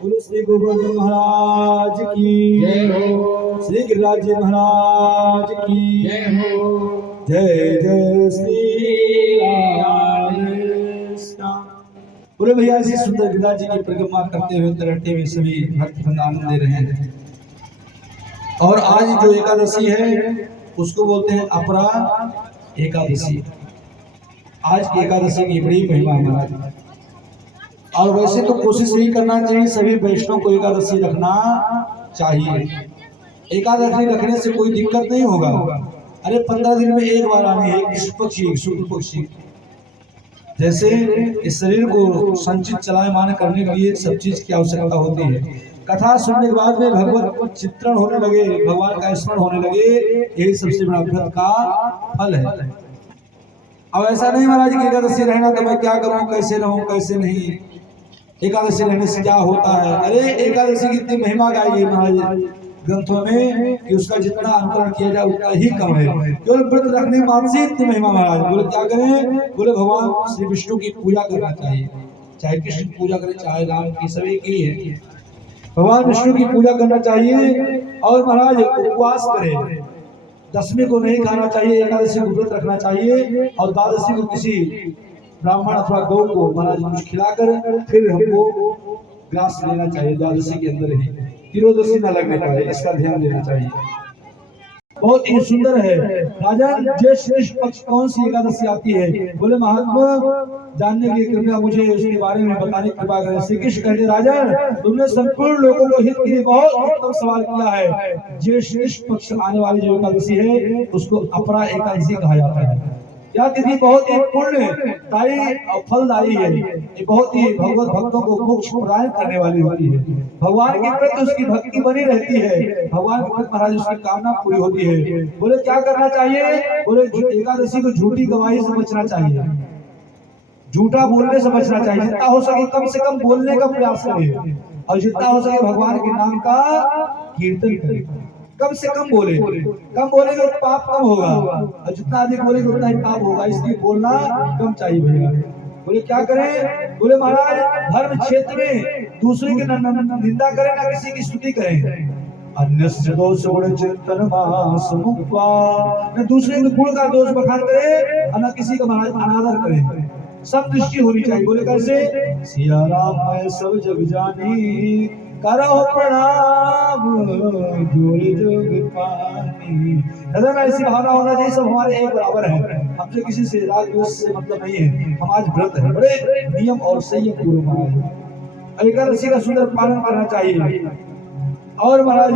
बोलो श्री गोवर्धन महाराज की जय हो, श्री गिरिराज जी महाराज की जय हो। जय जय श्री राधे श्याम। बोले भैया इसी सुंदर गिरिराज जी की परिक्रमा करते हुए तरहटे में सभी भक्तवृंद आनंद ले रहे हैं। और आज जो एकादशी है उसको बोलते हैं अपरा एकादशी। आज की एकादशी की बड़ी महिमा है महाराज। और वैसे तो कोशिश यही करना चाहिए सभी वैष्णव को एकादशी रखना चाहिए। एकादशी रखने से कोई दिक्कत नहीं होगा। अरे 15 दिन में एक बार आनी है कृष्ण पक्षी शुक्ल पक्षी। जैसे इस शरीर को संचित चलायमान करने के लिए सब चीज की आवश्यकता होती है। कथा सुनने के बाद में भगवत चित्रण होने लगे, भगवान का स्मरण होने लगे, यही सबसे बड़ा व्रत का फल है। अब ऐसा नहीं महाराज की एकादशी रहना तो मैं क्या करूं, कैसे रहूं, कैसे नहीं। एकादशी रहने से क्या होता है? अरे एकादशी की इतनी महिमा गाई गई महाराज ग्रंथों में कि उसका जितना अनुकरण किया जाए उतना ही कम है। केवल व्रत रखने मात्र से इतनी महिमा महाराज। बोले क्या करें? बोले भगवान श्री विष्णु की पूजा करना चाहिए, चाहे कृष्ण की पूजा करें चाहे राम की, सभी की है। भगवान विष्णु की पूजा करना चाहिए और महाराज उपवास करें। दशमी को नहीं खाना चाहिए, एकादशी को व्रत रखना चाहिए और द्वादशी को किसी ब्राह्मण अथवा गौ को महाराज कुछ खिलाकर फिर हमको ग्रास लेना चाहिए द्वादशी के अंदर ही। त्रियोदशी न लगने पाए, इसका ध्यान देना चाहिए। बहुत ही सुंदर है राजन। ज्येष्ठ कृष्ण पक्ष कौन सी एकादशी आती है? बोले महात्मा जानने के लिए कृपया मुझे उसके बारे में बताने की कृपा करें। श्री कृष्ण कहते राजन तुमने संपूर्ण लोगों को हित के लिए बहुत उत्तम सवाल किया है। ज्येष्ठ कृष्ण पक्ष आने वाली जो एकादशी है उसको अपरा एकादशी कहा जाता है। यह तिथि बहुत ही पुण्यदायी और फलदायी है। ये बहुत ही भगवत भक्तों को मोक्ष प्रदान करने वाली होती है। भगवान के प्रति उसकी भक्ति बनी रहती है, भगवान के प्रति महाराज उसकी कामना पूरी होती है। बोले क्या करना चाहिए? बोले एकादशी को झूठी गवाही से बचना चाहिए, झूठा बोलने से बचना चाहिए। जितना हो सके कम से कम बोलने का प्रयास करें और जितना हो सके भगवान के नाम का कीर्तन करें। कम से कम बोले, कम बोलेंगे तो पाप कम होगा और जितना अधिक बोलेंगे उतना ही पाप होगा, इसलिए बोलना कम चाहिए भैया। बोले क्या करें? बोले महाराज धर्म क्षेत्र में दूसरे की निंदा करें ना किसी की स्तुति करें। अन्यस्य दोष गुण चिंतन मासमुक्त्वा, न दूसरे के गुण का दोष बखान करें और न किसी का महाराज अनादर करें। सब दृष्टि होनी चाहिए। बोले कैसे? सिया राम मैं सब जग जानी, करो प्रणाम जोड़ जोग पानी। हृदय में ऐसी भावना होना चाहिए सब हमारे एक बराबर है, हमसे किसी से राग द्वेष से मतलब नहीं है। हम आज व्रत है, बड़े नियम और संयम पूर्व महाराज एकादशी का सुंदर पालन करना चाहिए और महाराज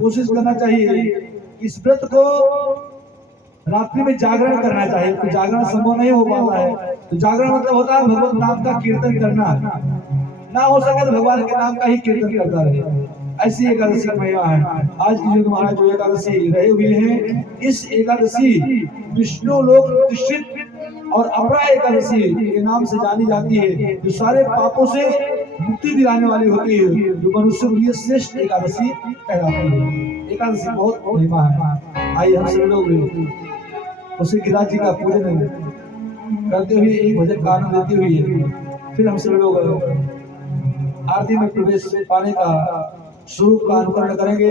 कोशिश करना चाहिए इस व्रत को रात्रि में जागरण करना चाहिए। तो जागरण संभव नहीं हो पाता है, तो जागरण मतलब होता है भगवत नाम का कीर्तन करना। ना हो सके तो भगवान के नाम का ही कीर्तन करता रहे। ऐसी एकादशी का महिमा है। आज की जो महाराज जो एकादशी रहे हुए हैं, इस एकादशी विष्णु लोक प्रतिष्ठित और अपरा एकादशी के नाम से जानी जाती है, जो सारे पापों से मुक्ति दिलाने वाली होती है, जो मनुष्य के लिए श्रेष्ठ एकादशी कहलाती है। एकादशी बहुत महिमा है। आइए हम सब लोग उसी गिरिराज जी का पूजन करते हुए एक भजन का आनंद लेते हुए फिर हम सब लोग आरती में प्रवेश पाने का स्वरूप का अनुकरण करेंगे।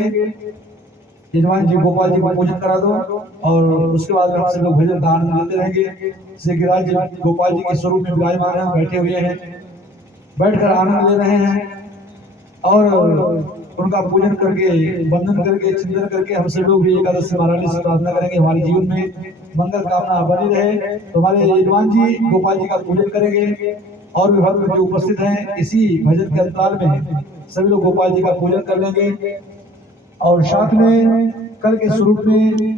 यजमान जी गोपाल जी को पूजन करा दो। और उसके बाद में हम सब लोग भजन का आनंद लेते रहेंगे। श्री गिरिराज गोपाल जी के स्वरूप में विराजमान हैं, बैठे हुए हैं, बैठकर आनंद ले रहे हैं और उनका पूजन करके, वंदन करके, चिंतन करके हम सब लोग भी एकादशी महारानी से प्रार्थना करेंगे हमारे जीवन में मंगल कामना बनी रहे। तो हमारे यजमान जी गोपाल जी का पूजन करेंगे और भी भक्त जो उपस्थित हैं इसी भजन के अंतराल में सभी लोग गोपाल जी का पूजन कर लेंगे और साथ में कल के स्वरूप में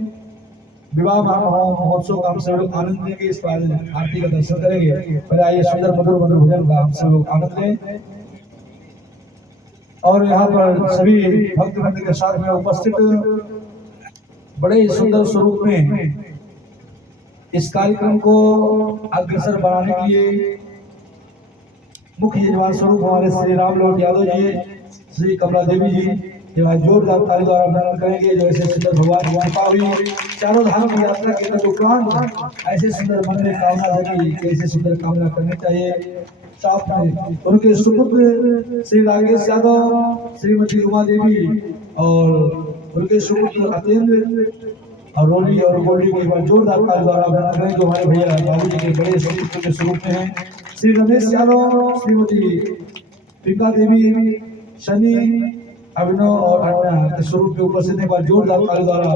विवाह महोत्सव का हम सब लोग आनंद लेंगे। इस बार आरती का दर्शन करेंगे। पहले आइए सुंदर मधुर मधुर भजन का हम सब लोग आनंद लें और यहाँ पर सभी भक्तवृंद के साथ में उपस्थित बड़े सुंदर स्वरूप में इस कार्यक्रम को अग्रसर बढ़ाने के लिए मुख्य यजमान स्वरूप हमारे श्री रामलोट यादव जी, श्री कमला देवी जी यहाँ जोरदार ताली द्वारा अभिनंदन करेंगे। जो ऐसे सुंदर भगवान की कृपा हुई, चारों धाम की यात्रा के उपरांत ऐसे सुंदर मन में कामना लगी कि ऐसे सुंदर कामना करनी चाहिए। साथ में उनके सुपुत्र श्री राकेश यादव, श्रीमती उमा देवी और उनके सुपुत्र अतेंद्र और रोली और गोल्डी के बाद जोरदार ताली द्वारा अभिनंदन करें। जो हमारे भैया बाबू जी के बड़े सुपुत्र के स्वरूप में हैं, श्री रमेश यादव, श्रीमती पिंका देवी, शनि, अभिनव और अन्य के स्वरूप में उपस्थित है। बार जोरदार ताली द्वारा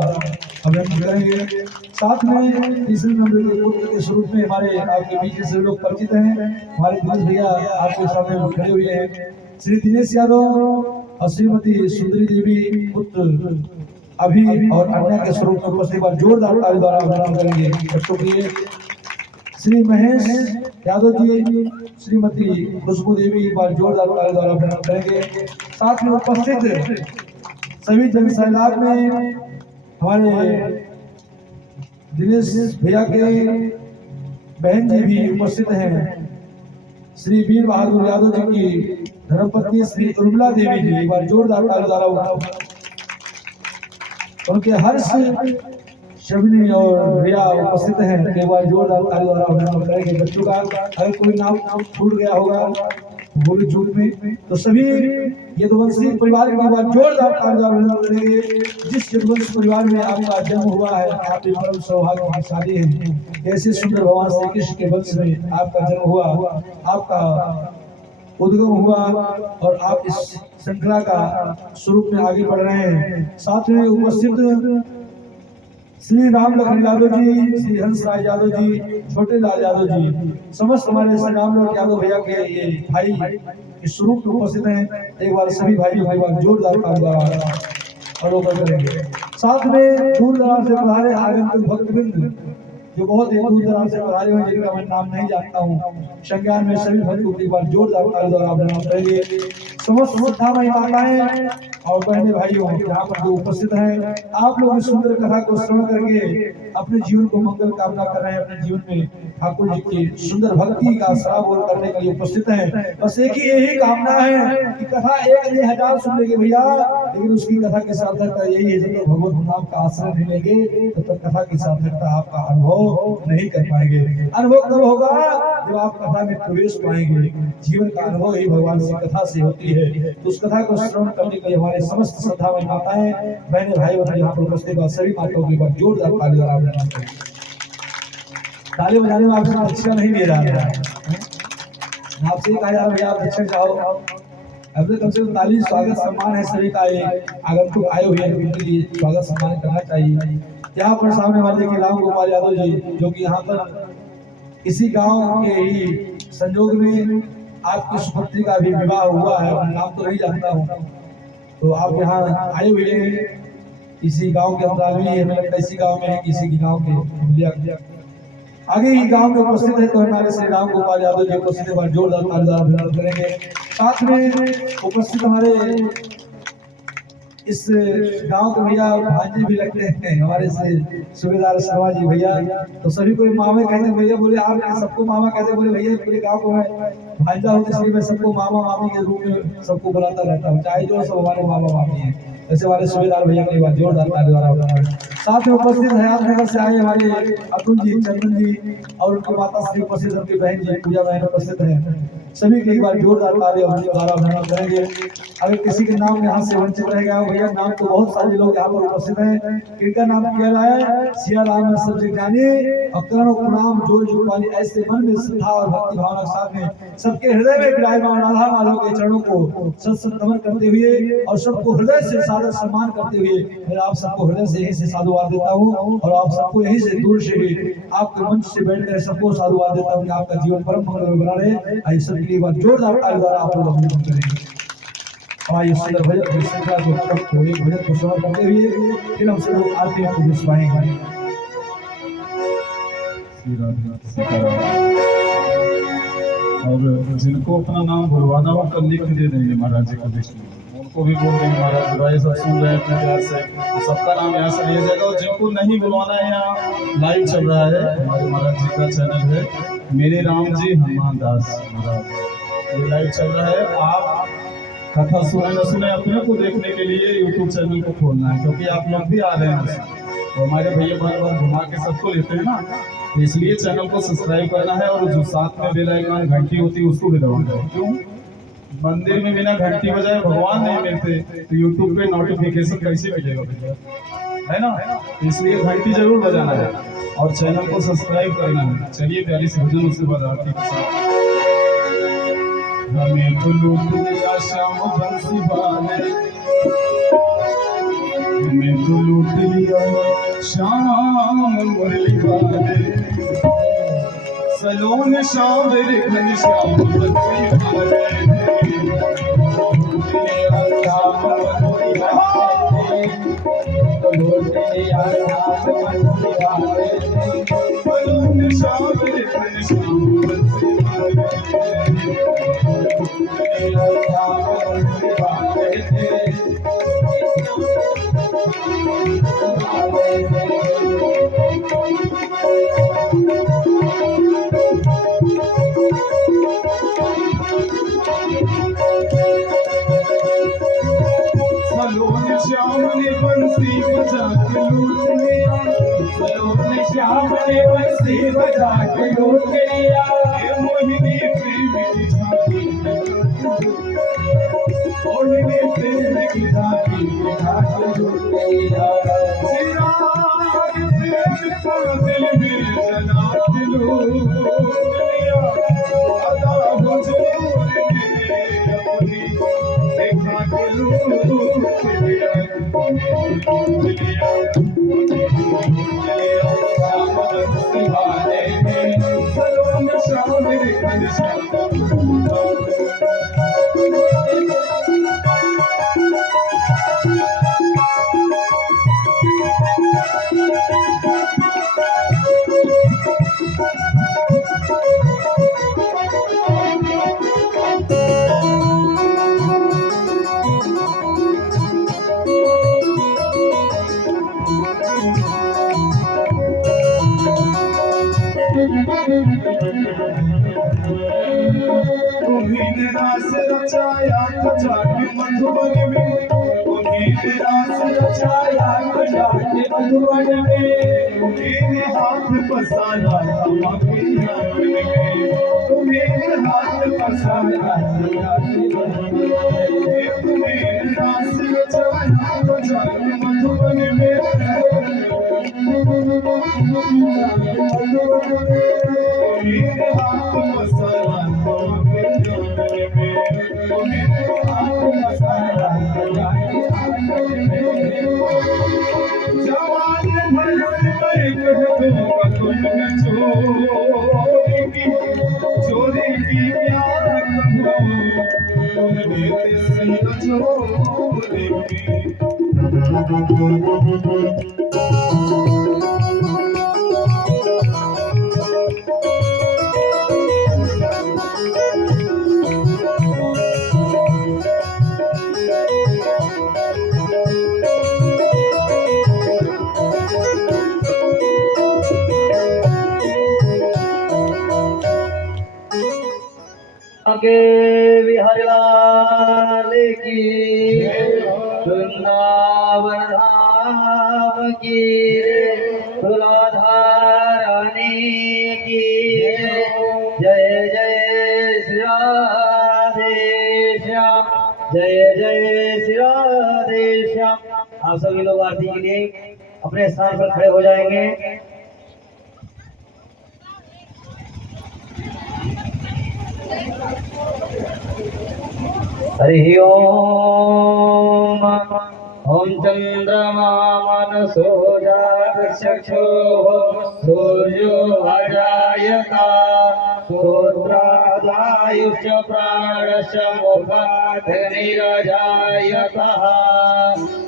अभिनंदन करेंगे। साथ में तीसरे नंबर के पुत्र के स्वरूप में हमारे आपके बीच से लोग परिचित हैं, हमारे दिनेश भैया आपके सामने खड़े हुए हैं, श्री दिनेश यादव और श्रीमती सुंदरी देवी पुत्र अभी और अन्य के स्वरूप में उपस्थित। बार जोरदार ताली द्वारा अभिनंदन करेंगे। बच्चों के लिए श्री महेश यादव जी, श्रीमती खुशबू देवी एक बार जोरदार ताली द्वारा अभिनंदन करेंगे। साथ में उपस्थित सभी जन सैलाब में हमारे दिनेश भैया के बहन जी भी उपस्थित हैं, श्री वीर बहादुर यादव जी की धर्मपत्नी श्री उर्मिला देवी जी एक बार जोरदार ताली द्वारा उनके हर्ष शबनी और रिया उपस्थित हैं। एक बार जोरदार ताली द्वारा अभिनंदन करेंगे। बच्चों का अगर कोई नाम छूट गया होगा भूल चूक में तो सभी यदुवंशी परिवार के बाद जोरदार ताली द्वारा अभिनंदन करेंगे। जिस यदुवंश परिवार में आपका जन्म हुआ है, आपके परम सौभाग्यशाली हैं। ऐसे सुंदर भगवान श्री कृष्ण के वंश में आपका जन्म हुआ, आपका उद्गम हुआ और आप इस श्रृंखला का स्वरूप में आगे बढ़ रहे हैं। साथ में उपस्थित श्री राम लखन यादव जी, श्री हंस राय यादव जी, छोटे लाल यादव जी, समस्त हमारे श्री राम लखन यादव भैया के ये भाई के स्वरूप में उपस्थित हैं। एक बार सभी भाइयों भाई बार जोरदार ताली द्वारा अवलोकन करेंगे। साथ में दूर दराज से पधारे आगंतुक भक्तवृंद जो बहुत ही दूर दराज से पधारे हुए जिनका मैं नाम नहीं जानता हूँ, संज्ञान में सभी भक्तों की बार जोरदार ताली द्वारा अभिनंदन करेंगे। समस्त श्रद्धामयी माताएं और बहने भाइयों यहाँ पर जो उपस्थित हैं, आप लोग इस सुंदर कथा को श्रवण करके अपने जीवन को मंगल कामना कर रहे हैं। अपने जीवन में ठाकुर जी की सुंदर भक्ति का श्रावण करने के लिए उपस्थित हैं। बस एक ही यही कामना है कि कथा 1,000 सुन लेंगे भैया, लेकिन उसकी कथा की सार्थकता यही है जब तक भगवत नाम का आश्रय नहीं लेंगे तब तक कथा की सार्थकता आपका अनुभव नहीं कर पाएंगे। अनुभव कब होगा? जब आप कथा में प्रवेश पाएंगे। जीवन का अनुभव ही भगवान की कथा से होती है। तो उस कथा को श्रवण करने के लिए हमारे समस्त श्रद्धामयी माताएं बहने भाई बहन यहाँ पर उपस्थित सभी माताओं की बार जोरदार ताली द्वारा अभिनंदन करें। ताली बजाने में आपसे दक्षिणा नहीं दे रहा है, आपसे कहा जा रहा है भैया आप दक्षिणा चाहो। अब तो कम से कम ताली स्वागत सम्मान है सभी का। आगंतुक आए हुए हैं उनके लिए स्वागत सम्मान करना चाहिए। यहाँ पर सामने वाले के राम गोपाल यादव जी जो कि यहाँ पर इसी गांव के ही संजोग में आपकी सुपुत्री का भी विवाह हुआ है, नाम तो नहीं जानता हूँ। तो आप यहाँ आए हुए हैं इसी गांव के अंतराल में, हमें लगता है इसी गांव में है, किसी की गांव के आगे ही गांव में उपस्थित है। तो हमारे श्री राम गोपाल यादव जी उपस्थित है, जोरदार तालिदार अभिनंदन करेंगे। साथ में उपस्थित हमारे इस गांव के भैया भांजे भी लगते हैं हमारे से सूबेदार शर्मा जी भैया। तो सभी को मामा कहते हैं भैया, बोले आप सबको मामा कहते हैं, बोले भैया पूरे गांव को मैं भांजा हूँ इसलिए मैं सबको मामा मामी के रूप में सबको बुलाता रहता हूँ, चाहे जो सब हमारे मामा मामी हैं। ऐसे हमारे सूबेदार भैया के बाद जोरदार तालिदार। साथ में उपस्थित हयातनगर से आए हमारे अतुल जी, चंदन जी और उनकी माता श्री उपस्थित, उनकी बहन जी पूजा बहन उपस्थित है। सभी के एक बार जोरदार तालियां अपने द्वारा अभिनंदन करेंगे। अगर किसी के नाम यहाँ से वंचित रह गया हो भैया, नाम तो बहुत सारे लोग यहाँ पर उपस्थित हैं, किनका नाम किया रहा है? सिया राम में सब जानिए और करोड़ों प्रणाम जोर जोर वाली ऐसे मन में श्रद्धा और भक्ति भावना के साथ में सबके हृदय में विराजमान राधा माधव के चरणों को सत सत नमन करते हुए और सबको हृदय से सादर सम्मान करते हुए मैं आप सबको हृदय से यहीं से साधुवाद देता हूँ और आप सबको यहीं से दूर से भी आपके मंच से बैठकर सबको साधुवाद देता हूँ कि आपका जीवन परम मंगल में बना रहे। आइए सबके लिए एक बार जोरदार ताली द्वारा आप लोग अभिनंदन करेंगे। आइए सुंदर भजन की श्रृंखला को एक भजन को श्रवण करते हुए फिर हमसे लोग आरती को विस्माएंगे। और जिनको अपना नाम बुलवाना हो कल लिख दे देंगे महाराज जी को लिस्ट में, उनको भी बोल देंगे महाराज भाई सब सुन रहे हैं अपने प्यार से, तो सबका नाम यहाँ से लिया जाएगा। और जिनको नहीं बुलवाना है, यहाँ लाइव चल रहा है हमारे महाराज जी का चैनल है मेरे राम जी हनुमान दास महाराज, ये लाइव चल रहा है। आप कथा सुने न सुने अपने को देखने के लिए यूट्यूब चैनल को खोलना है, क्योंकि आप लोग भी आ रहे हैं उसमें, तो हमारे भैया बार बार घुमा के सबको लेते हैं ना, इसलिए चैनल को सब्सक्राइब करना है और जो साथ में बेल आइकन घंटी होती है उसको भी दबाना है। क्यों? मंदिर में बिना घंटी बजाए भगवान नहीं मिलते, तो यूट्यूब पे नोटिफिकेशन कैसे मिलेगा भैया, है ना? इसलिए घंटी जरूर बजाना है और चैनल को सब्सक्राइब करना है। चलिए प्यारी से भजन उसके बाद आरती के साथ। हमें तो लूट लिया श्याम बंसी वाले, हमें तो लूट लिया श्याम मुरली वाले, सलोन श्याम घन श्याम बंसी वाले, सलोन श्याम घन श्याम बंसी सलोन श्याम ने बंसी बजा के लूट लिया, सलोन श्याम ने बंसी बजा के लूट लिया, मोहिनी प्रेम की झांकी, मोहिनी प्रेम की झांकी लूट लिया, चिराग प्रेम का दिल में जला के लूट लिया, अदा हुजूर ने अपनी देखा के लूट लिया, सलोन श्याम घन श्याम तुम्हीं रास रचाया जाके मधुबन में, तुम्हीं रास रचाया जाके मधुबन में, तुम्हीं हाथ पसारा तुम्हीं हाथ पसारा, तुम्हीं रास रचाया जाके मधुबन में, हाथ पसारा जवान चोरी की प्यार के विहर लाल की, वृंदावन धाम की, राधा रानी की, जय जय श्री राम। आप सभी लोग आरती के लिए अपने स्थान पर खड़े हो जाएंगे। हरि ओम। ओम चंद्रमा मनसो जातचक्षुः सूर्यो अजायता श्रोत्रादायुश्च प्राणश्च मुखाग्निरजायतः।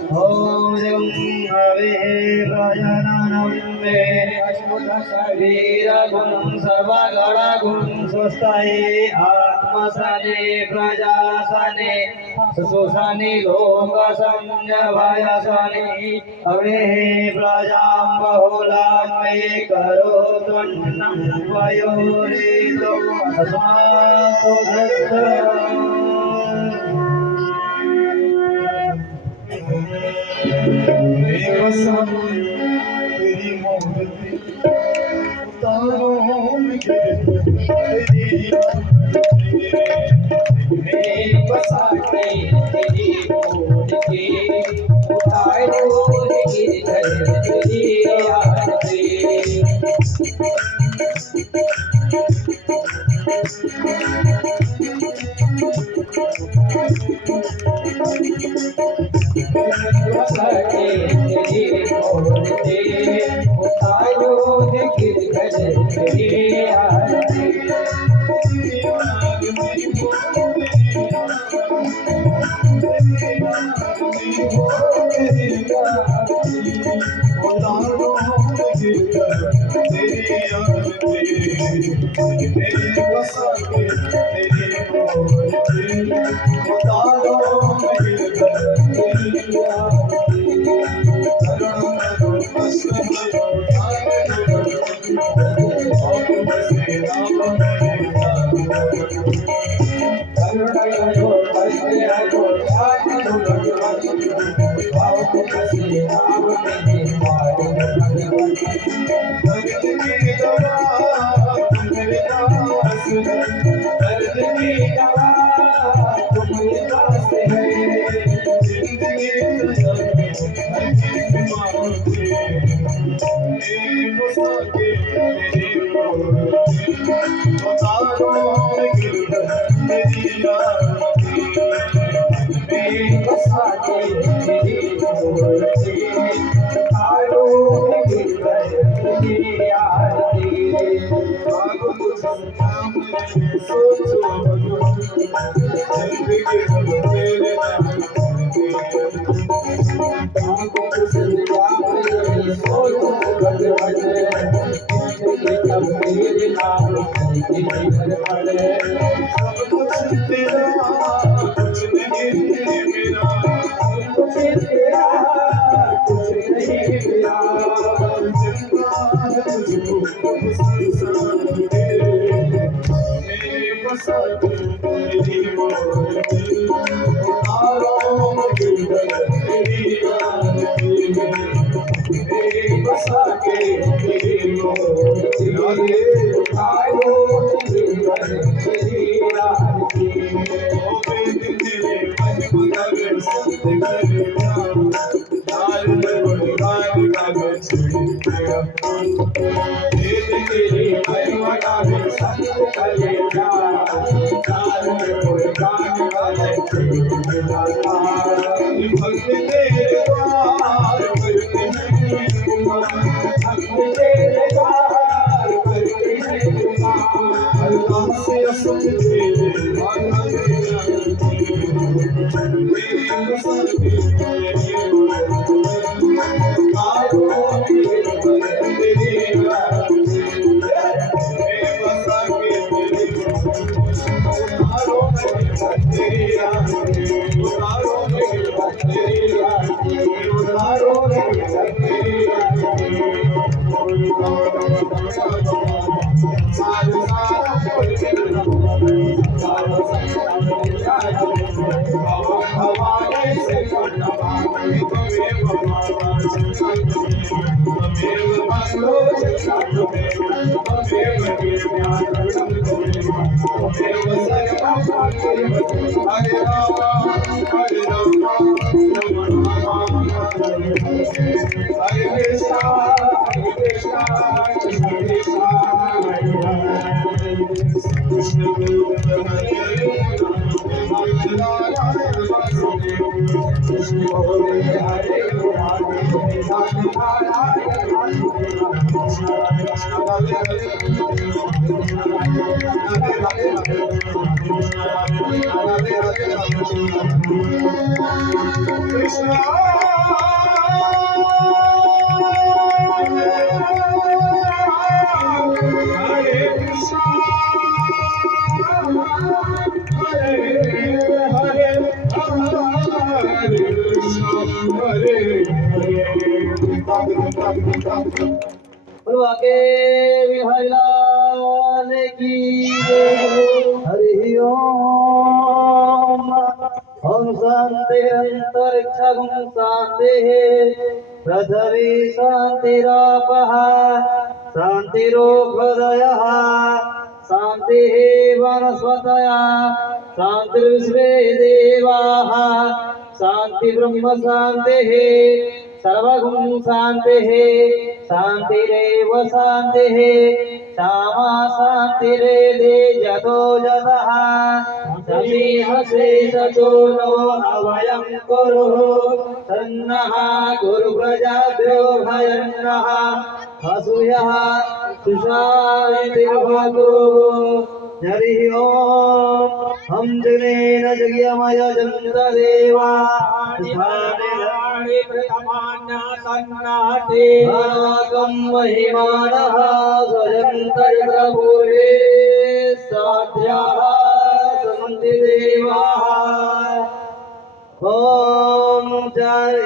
ॐ ह्रीं हविः प्रजननं मे वीरगुं सर्वगणगुं स्वस्ताये आत्मसने प्रजासने सुसुसने लोकसंजभयसने अवेः प्रजां बहुलां मे करोत्वन्नं वयोरेतो अस्मासु तेरी मोहब्बत तारों में तेरी बसा के तेरी मोहब्बत के तारों में तेरी याद से Hare Rama, Hare Rama, Rama Rama, Hare बोलवा के बिहारी लाल की जय। हरि ओम। ओम शांति अंतरिक्षं शांति पृथ्वी शांतिरापः शांतिरोपदयः शांतिः वनस्पतयः शांतिर्विश्वे देवाः शांति ब्रह्म शांतिः सर्वगुण शांतिः शांतिरेव शांतिः सामा शांतिरेधे जतो जतः समीह श्वेततो नो अभयं कुरु तन्नः गुरुप्रजाभ्यो भयन्नः असूयः सुशान्तिर्भवतु। हरि ओम। हम जनेन जगमय जन्त देवा भागं महिमानः स्वजन्त यत्र पूर्वे साध्याः सन्ति देवाः। ओम जय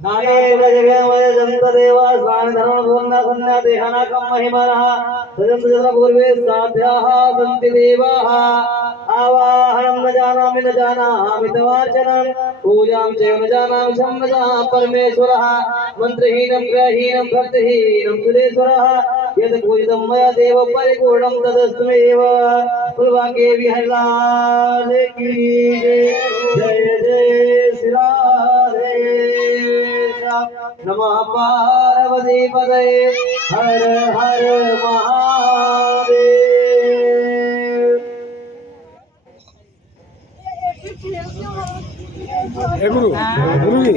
नानेन जगमय जन्त देवा स्वान धर्म सुन्ना सन्ना देहना कम महिमानः स्वजन्त यत्र पूर्वे साध्याः सन्ति देवाः। आवाहनं न जानामि तवार्चनं पूजां च न जानामि सम्मतः परमेश्वरः मन्त्रहीनं ग्रहहीनं भक्तिहीनं सुरेश्वरः यत् पूजितं मया देव परिपूर्णं तदस्तमेव। फुलवाके बिहारी लाल की जय जय श्री राधे श्याम। नमः पार्वती पतये हर हर महादेव। गुरु जी